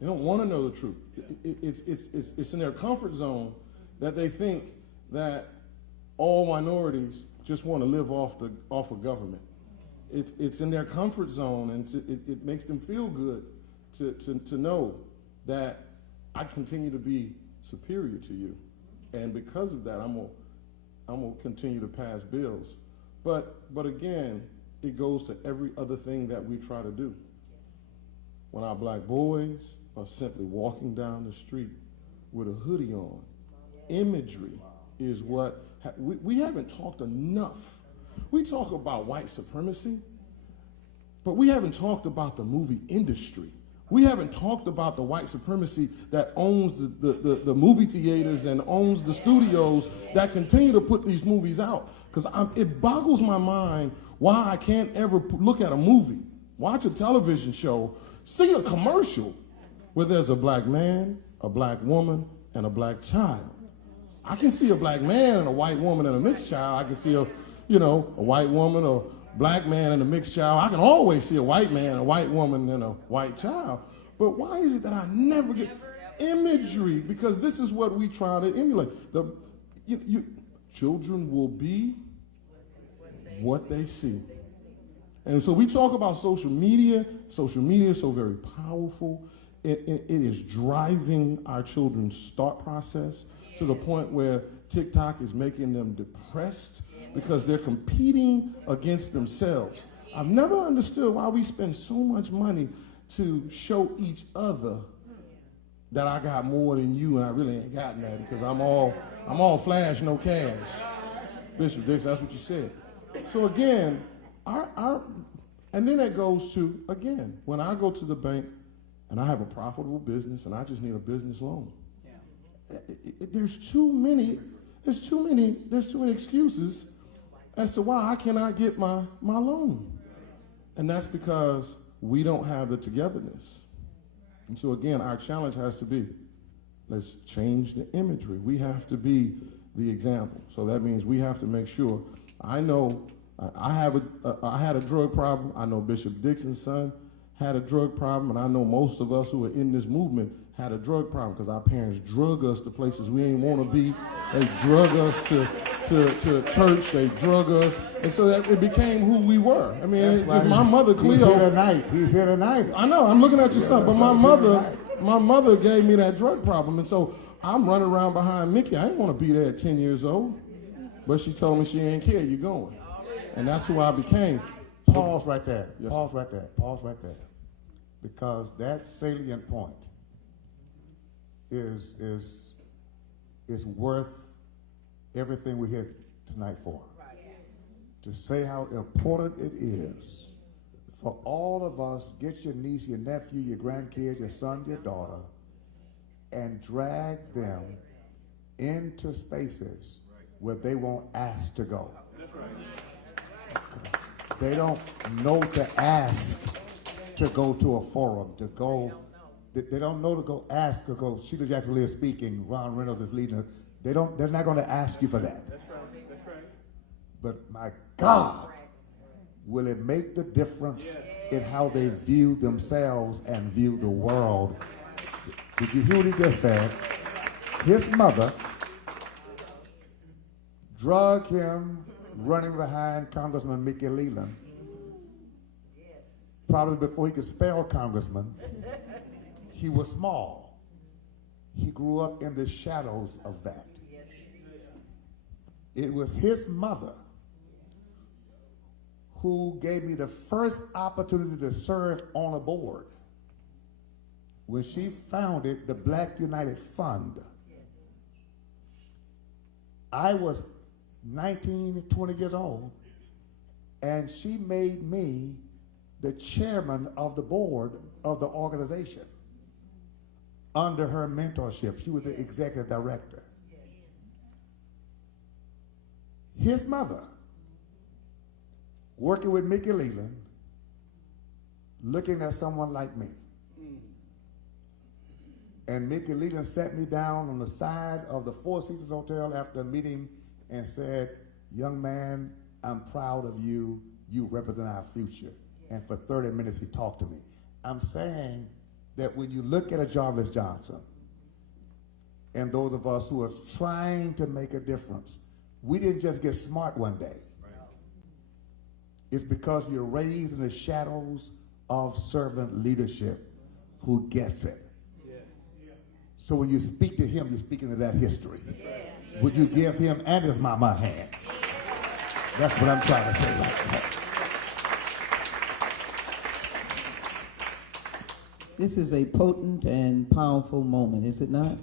They don't want to know the truth. It's in their comfort zone that they think that all minorities just want to live off of government. It's in their comfort zone, and it makes them feel good to know that I continue to be superior to you, and because of that, I'm gonna continue to pass bills. But again, it goes to every other thing that we try to do. When our black boys are simply walking down the street with a hoodie on, imagery is what, we haven't talked enough. We talk about white supremacy, but we haven't talked about the movie industry. We haven't talked about the white supremacy that owns the movie theaters and owns the studios that continue to put these movies out. Because it boggles my mind why I can't ever look at a movie, watch a television show, see a commercial where there's a black man, a black woman, and a black child. I can see a black man and a white woman and a mixed child. I can see a white woman or black man and a mixed child. I can always see a white man, a white woman, and a white child. But why is it that I never get imagery? Because this is what we try to emulate. Children will be what they see. And so we talk about social media. Social media is so very powerful. It is driving our children's thought process to the point where TikTok is making them depressed because they're competing against themselves. I've never understood why we spend so much money to show each other that I got more than you and I really ain't got that because I'm all flash, no cash. Bishop Dixon, that's what you said. So again, and then that goes to, again, when I go to the bank and I have a profitable business and I just need a business loan. There's too many excuses as to why I cannot get my loan. And that's because we don't have the togetherness. And so again, our challenge has to be, let's change the imagery. We have to be the example. So that means we have to make sure, I know I had a drug problem. I know Bishop Dixon's son had a drug problem, and I know most of us who are in this movement had a drug problem because our parents drug us to places we ain't want to be. They drug us to church. They drug us, and so that it became who we were. I mean, my mother, Cleo. He's here tonight. I know. I'm looking at your son, but my mother gave me that drug problem, and so I'm running around behind Mickey. I didn't want to be there at 10 years old, but she told me she ain't care. You're going, and that's who I became. Pause right there. Yes, Pause right there. Pause right there. Because that salient point is worth everything we're here tonight for. Right. To say how important it is for all of us, get your niece, your nephew, your grandkids, your son, your daughter, and drag them into spaces where they won't ask to go. That's right. They don't know to ask to go to a forum, to go. They don't know to go ask to go. Sheila Jackson-Lee is speaking. Ron Reynolds is leading. They're not going to ask you for that. That's right. That's right. But my God, will it make the difference in how they view themselves and view the world? Did you hear what he just said? His mother drug him running behind Congressman Mickey Leland. Probably before he could spell congressman. He was small. He grew up in the shadows of that. It was his mother who gave me the first opportunity to serve on a board when she founded the Black United Fund. I was 19, 20 years old, and she made me the chairman of the board of the organization. Under her mentorship, she was the executive director. His mother, working with Mickey Leland, looking at someone like me. And Mickey Leland sat me down on the side of the Four Seasons Hotel after a meeting and said, "Young man, I'm proud of you. You represent our future." And for 30 minutes, he talked to me. I'm saying that when you look at a Jarvis Johnson and those of us who are trying to make a difference, we didn't just get smart one day. It's because you're raised in the shadows of servant leadership who gets it. So when you speak to him, you're speaking to that history. Would you give him and his mama a hand? That's what I'm trying to say right now. This is a potent and powerful moment, is it not?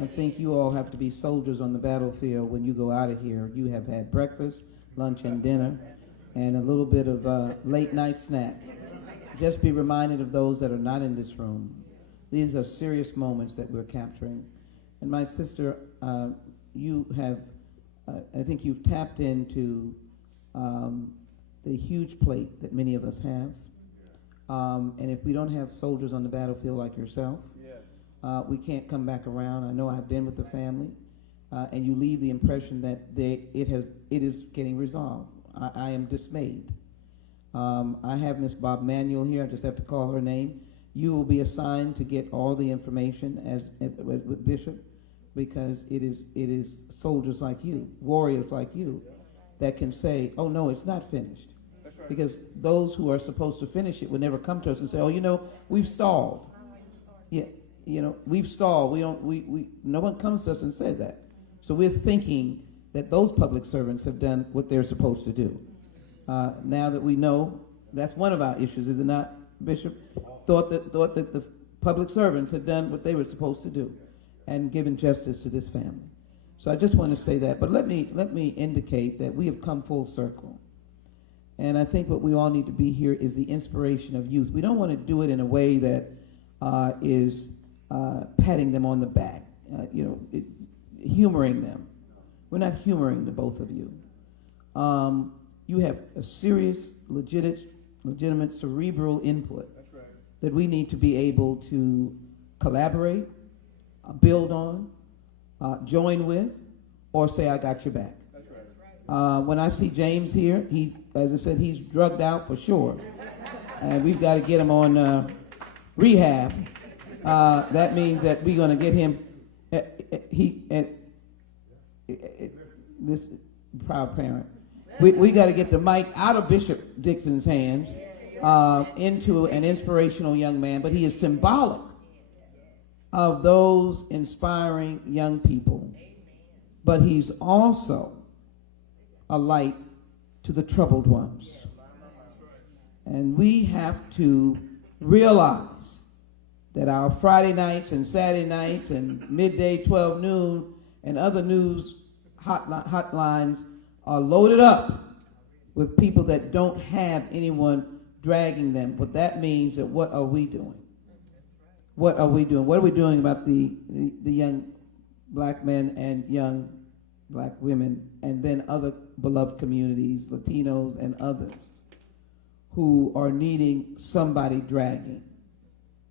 I think you all have to be soldiers on the battlefield when you go out of here. You have had breakfast, lunch, and dinner, and a little bit of late night snack. Just be reminded of those that are not in this room. These are serious moments that we're capturing. And my sister, you have, I think you've tapped into the huge plate that many of us have. And if we don't have soldiers on the battlefield like yourself, we can't come back around. I know I've been with the family, and you leave the impression that it is getting resolved. I am dismayed. I have Miss Bob Manuel here. I just have to call her name. You will be assigned to get all the information as with Bishop, because it is soldiers like you, warriors like you, that can say, "Oh no, it's not finished." Right. Because those who are supposed to finish it would never come to us and say, "Oh, you know, we've stalled." Yeah, you know, we've stalled. No one comes to us and said that. So we're thinking that those public servants have done what they're supposed to do. Now that we know, that's one of our issues, is it not, Bishop? Thought that the public servants had done what they were supposed to do and given justice to this family. So I just want to say that. But let me indicate that we have come full circle. And I think what we all need to be here is the inspiration of youth. We don't want to do it in a way that is patting them on the back, humoring them. We're not humoring the both of you. You have a serious, legitimate cerebral input that we need to be able to collaborate, build on, join with, or say, "I got your back." That's right. When I see James here, as I said, he's drugged out for sure. And we've got to get him on rehab. That means that we're going to get him, this proud parent, we got to get the mic out of Bishop Dixon's hands into an inspirational young man, but he is symbolic of those inspiring young people. But he's also a light to the troubled ones. And we have to realize that our Friday nights and Saturday nights and midday 12 noon and other news hotlines are loaded up with people that don't have anyone dragging them. But that means that what are we doing? What are we doing? What are we doing about the young black men and young black women, and then other beloved communities, Latinos and others, who are needing somebody dragging?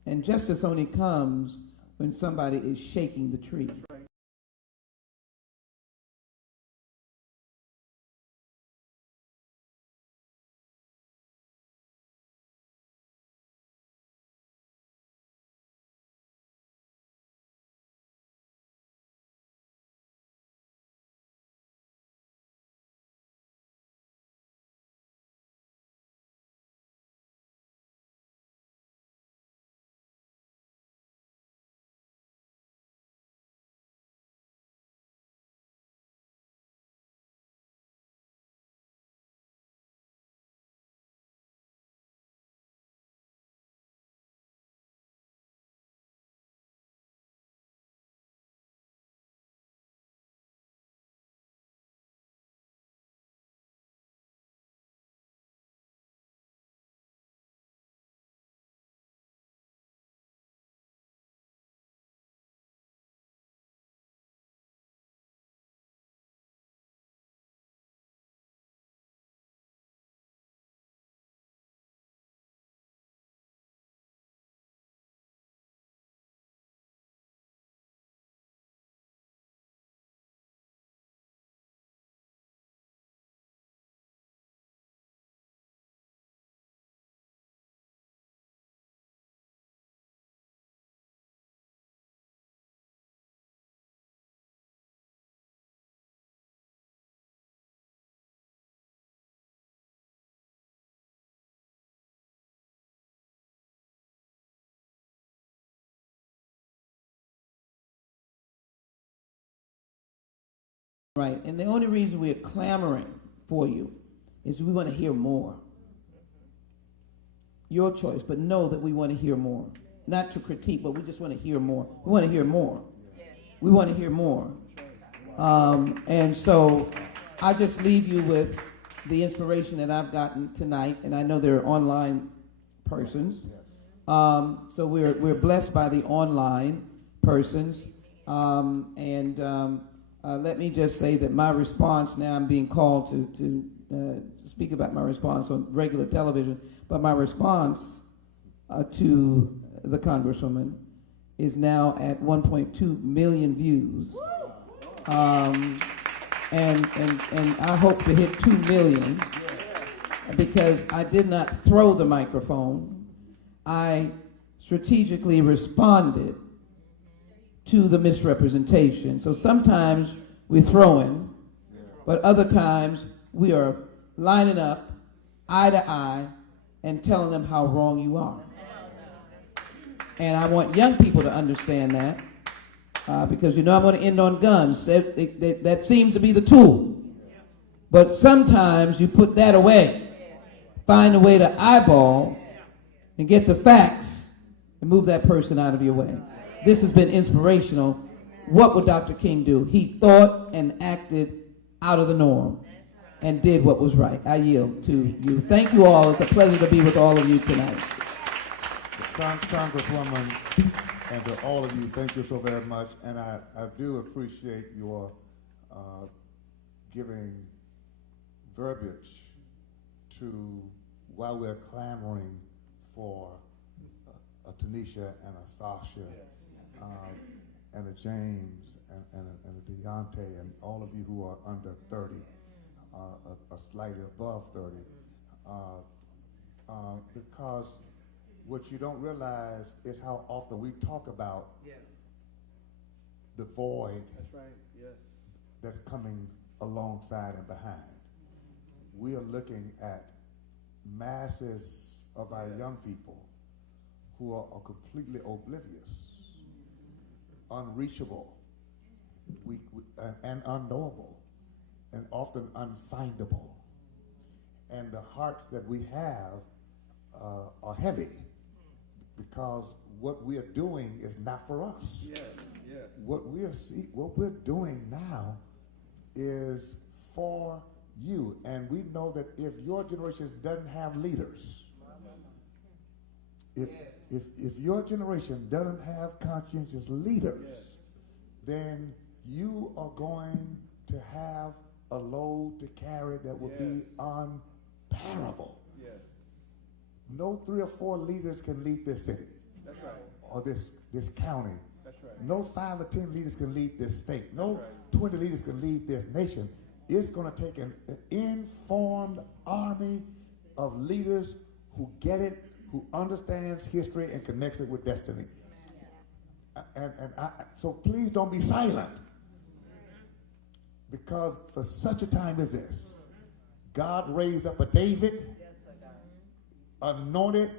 And justice only comes when somebody is shaking the tree. Right, and the only reason we're clamoring for you is we want to hear more. Your choice, but know that we want to hear more. not to critique, but we just want to hear more. We want to hear more. We want to hear more. And so I just leave you with the inspiration that I've gotten tonight, and I know there are online persons. So we're blessed by the online persons. Let me just say that my response, now I'm being called to speak about my response on regular television, but my response to the Congresswoman is now at 1.2 million views. And I hope to hit 2 million because I did not throw the microphone. I strategically responded to the misrepresentation. So sometimes we're throwing, but other times we are lining up eye to eye and telling them how wrong you are. And I want young people to understand that because I'm going to end on guns. That seems to be the tool. But sometimes you put that away, find a way to eyeball and get the facts and move that person out of your way. This has been inspirational. What would Dr. King do? He thought and acted out of the norm and did what was right. I yield to you. Thank you all. It's a pleasure to be with all of you tonight. Congresswoman, and to all of you, thank you so very much. And I do appreciate your giving verbiage to while we're clamoring for a Tanisha and a Sasha and a James and a Deontay and all of you who are under 30, slightly above 30, because what you don't realize is how often we talk about the void that's coming alongside and behind. We are looking at masses of our young people who are completely oblivious, unreachable, and unknowable, and often unfindable. And the hearts that we have are heavy because what we are doing is not for us. What we're doing now is for you. And we know that if your generation doesn't have leaders, if your generation doesn't have conscientious leaders, then you are going to have a load to carry that will be unbearable. No 3 or 4 leaders can lead this city. That's right. Or this county. That's right. No 5 or 10 leaders can lead this state. No 20 leaders can lead this nation. It's going to take an informed army of leaders who get it, who understands history and connects it with destiny. So please don't be silent, because for such a time as this, God raised up a David, anointed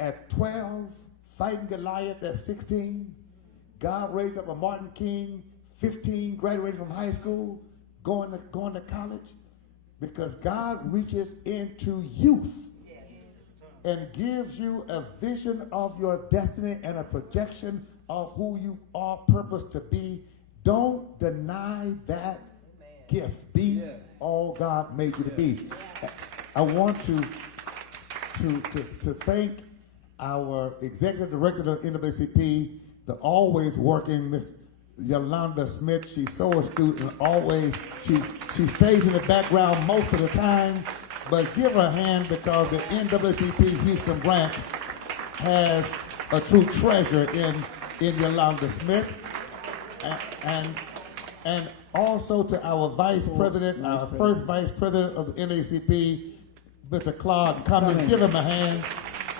at 12, fighting Goliath at 16. God raised up a Martin King, 15, graduated from high school, going to college, because God reaches into youth and gives you a vision of your destiny and a projection of who you are purposed to be. Don't deny that gift. Be all God made you to be. I want to thank our executive director of NAACP, the always working Miss Yolanda Smith. She's so astute and always, she stays in the background most of the time, but give her a hand because the NAACP Houston branch has a true treasure in Yolanda Smith. And also to our vice president, our first vice president of the NAACP, Mr. Claude Cummings. Give him a hand.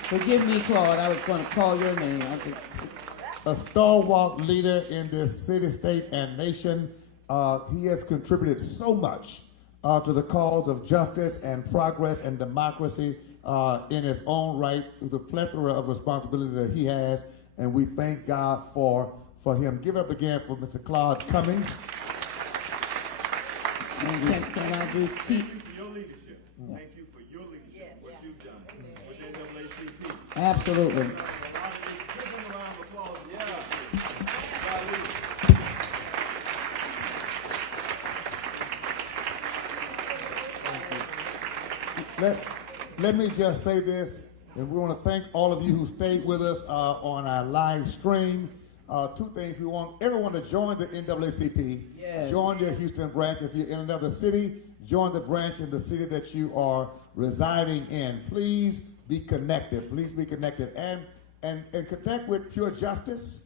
Forgive me, Claude. I was going to call your name. A stalwart leader in this city, state, and nation. He has contributed so much to the cause of justice and progress and democracy in his own right, through the plethora of responsibility that he has, and we thank God for him. Give it up again for Mr. Claude Cummings. Can I do your leadership. Thank you for your leadership, what you've done with NAACP. Absolutely. A lot of this Let me just say this, and we want to thank all of you who stayed with us on our live stream. Two things: we want everyone to join the NAACP. Yes. Join your Houston branch. If you're in another city, join the branch in the city that you are residing in. Please be connected. Please be connected, and connect with Pure Justice.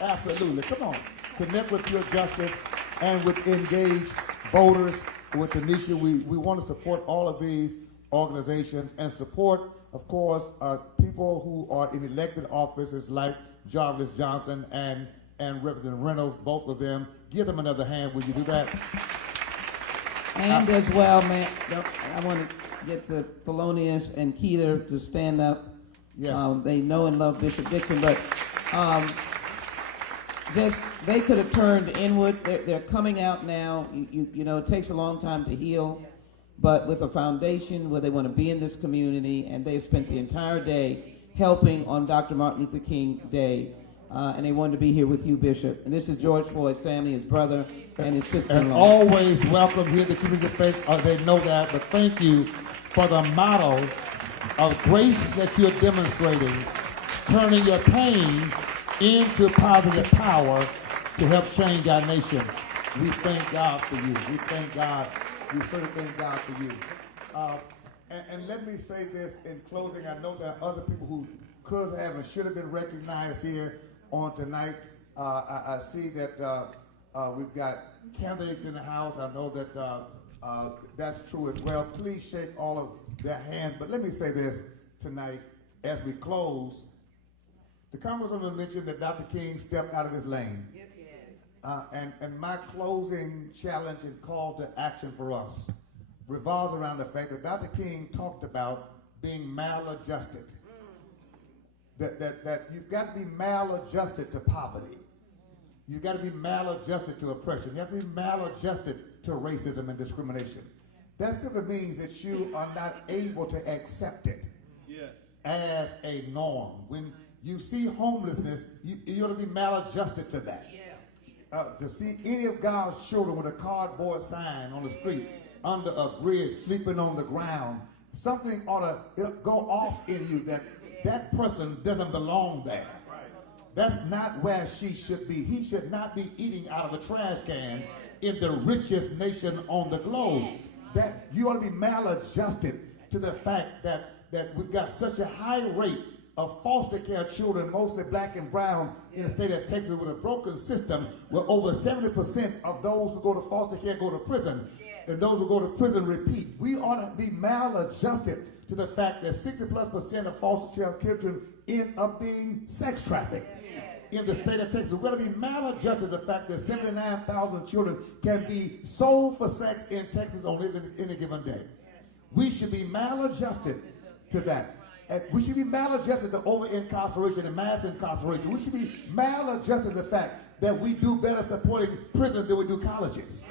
Absolutely. Come on. Connect with Pure Justice and with engaged voters. With Tanisha, we want to support all of these organizations and support, of course, people who are in elected offices like Jarvis Johnson and Representative Reynolds, both of them. Give them another hand. Will you do that? And as well, man, I want to get the Felonious and Keita to stand up. Yes. They know and love Bishop Dixon, but just they could have turned inward. They're coming out now. You know, it takes a long time to heal, but with a foundation where they want to be in this community, and they spent the entire day helping on Dr. Martin Luther King Day, and they wanted to be here with you, Bishop. And this is George Floyd's family, his brother, and his sister-in-law. And always welcome here to Community of Faith. They know that, but thank you for the model of grace that you're demonstrating, turning your pain into positive power to help change our nation. We thank God for you. We thank God. We certainly thank God for you. And let me say this in closing. I know there are other people who could have and should have been recognized here on tonight. I see that we've got candidates in the House. I know that that's true as well. Please shake all of their hands. But let me say this tonight as we close. The Congresswoman mentioned that Dr. King stepped out of his lane. Yes, he has. And my closing challenge and call to action for us revolves around the fact that Dr. King talked about being maladjusted. That you've got to be maladjusted to poverty. You've got to be maladjusted to oppression. You have to be maladjusted to racism and discrimination. That simply means that you are not able to accept it as a norm. When you see homelessness, you ought to be maladjusted to that. To see any of God's children with a cardboard sign on the street, under a bridge, sleeping on the ground, something ought to go off in you that person doesn't belong there. That's not where she should be. He should not be eating out of a trash can in the richest nation on the globe. That you ought to be maladjusted to the fact that we've got such a high rate of foster care children, mostly black and brown, in the state of Texas, with a broken system where over 70% of those who go to foster care go to prison, and those who go to prison repeat. We ought to be maladjusted to the fact that 60+% of foster care children end up being sex trafficked in the state of Texas. We're going to be maladjusted to the fact that 79,000 children can be sold for sex in Texas on any given day. We should be maladjusted to that. And we should be maladjusted to over-incarceration and mass incarceration. We should be maladjusted to the fact that we do better supporting prisons than we do colleges.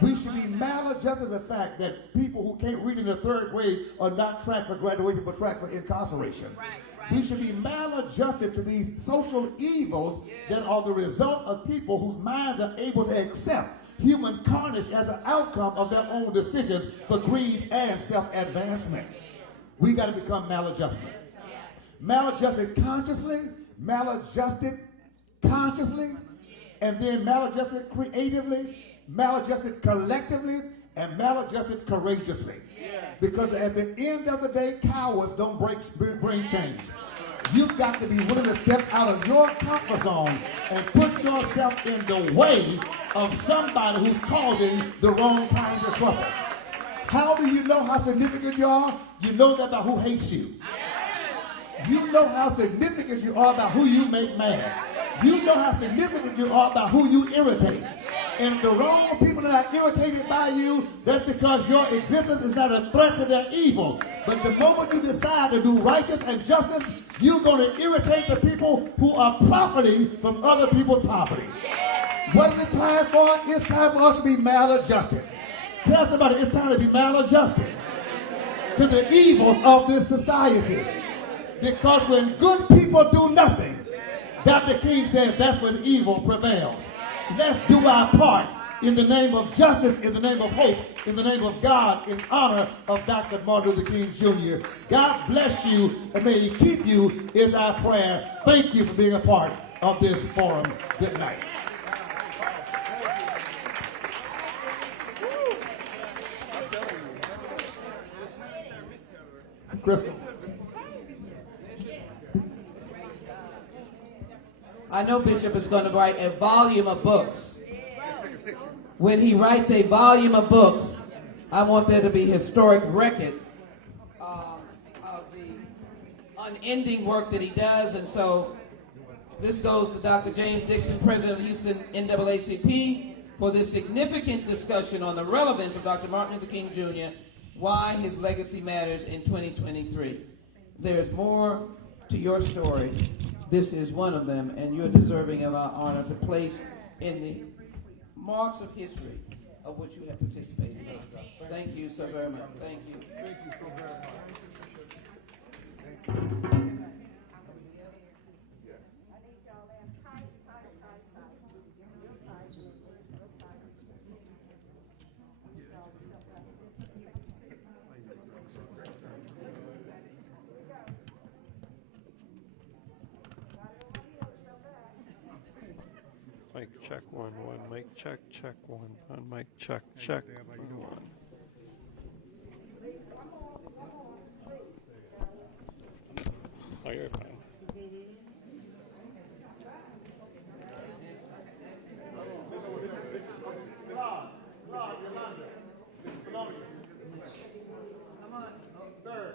We should be maladjusted to the fact that people who can't read in the third grade are not tracked for graduation but tracked for incarceration. We should be maladjusted to these social evils that are the result of people whose minds are able to accept human carnage as an outcome of their own decisions for greed and self-advancement. We got to become maladjusted. Maladjusted consciously, maladjusted consciously, and then maladjusted creatively, maladjusted collectively, and maladjusted courageously. Because at the end of the day, cowards don't bring change. You've got to be willing to step out of your comfort zone and put yourself in the way of somebody who's causing the wrong kind of trouble. How do you know how significant you are? You know that by who hates you. You know how significant you are by who you make mad. You know how significant you are by who you irritate. And the wrong people that are irritated by you, that's because your existence is not a threat to their evil. But the moment you decide to do righteous and justice, you're going to irritate the people who are profiting from other people's poverty. What is it time for? It's time for us to be maladjusted. Tell somebody it's time to be maladjusted to the evils of this society. Because when good people do nothing, Dr. King says that's when evil prevails. Let's do our part in the name of justice, in the name of hope, in the name of God, in honor of Dr. Martin Luther King Jr. God bless you and may he keep you is our prayer. Thank you for being a part of this forum. Good night. Crystal. I know Bishop is going to write a volume of books. When he writes a volume of books, I want there to be historic record of the unending work that he does. And so this goes to Dr. James Dixon, President of Houston NAACP, for this significant discussion on the relevance of Dr. Martin Luther King Jr., why his legacy matters in 2023. There is more to your story. This is one of them, and you're deserving of our honor to place in the marks of history of which you have participated in. Thank you so very much. Thank you. Thank you so very much. Mic check 1 1. Mic check 1 1. Mic check 1 1. Oh, you're fine. Third.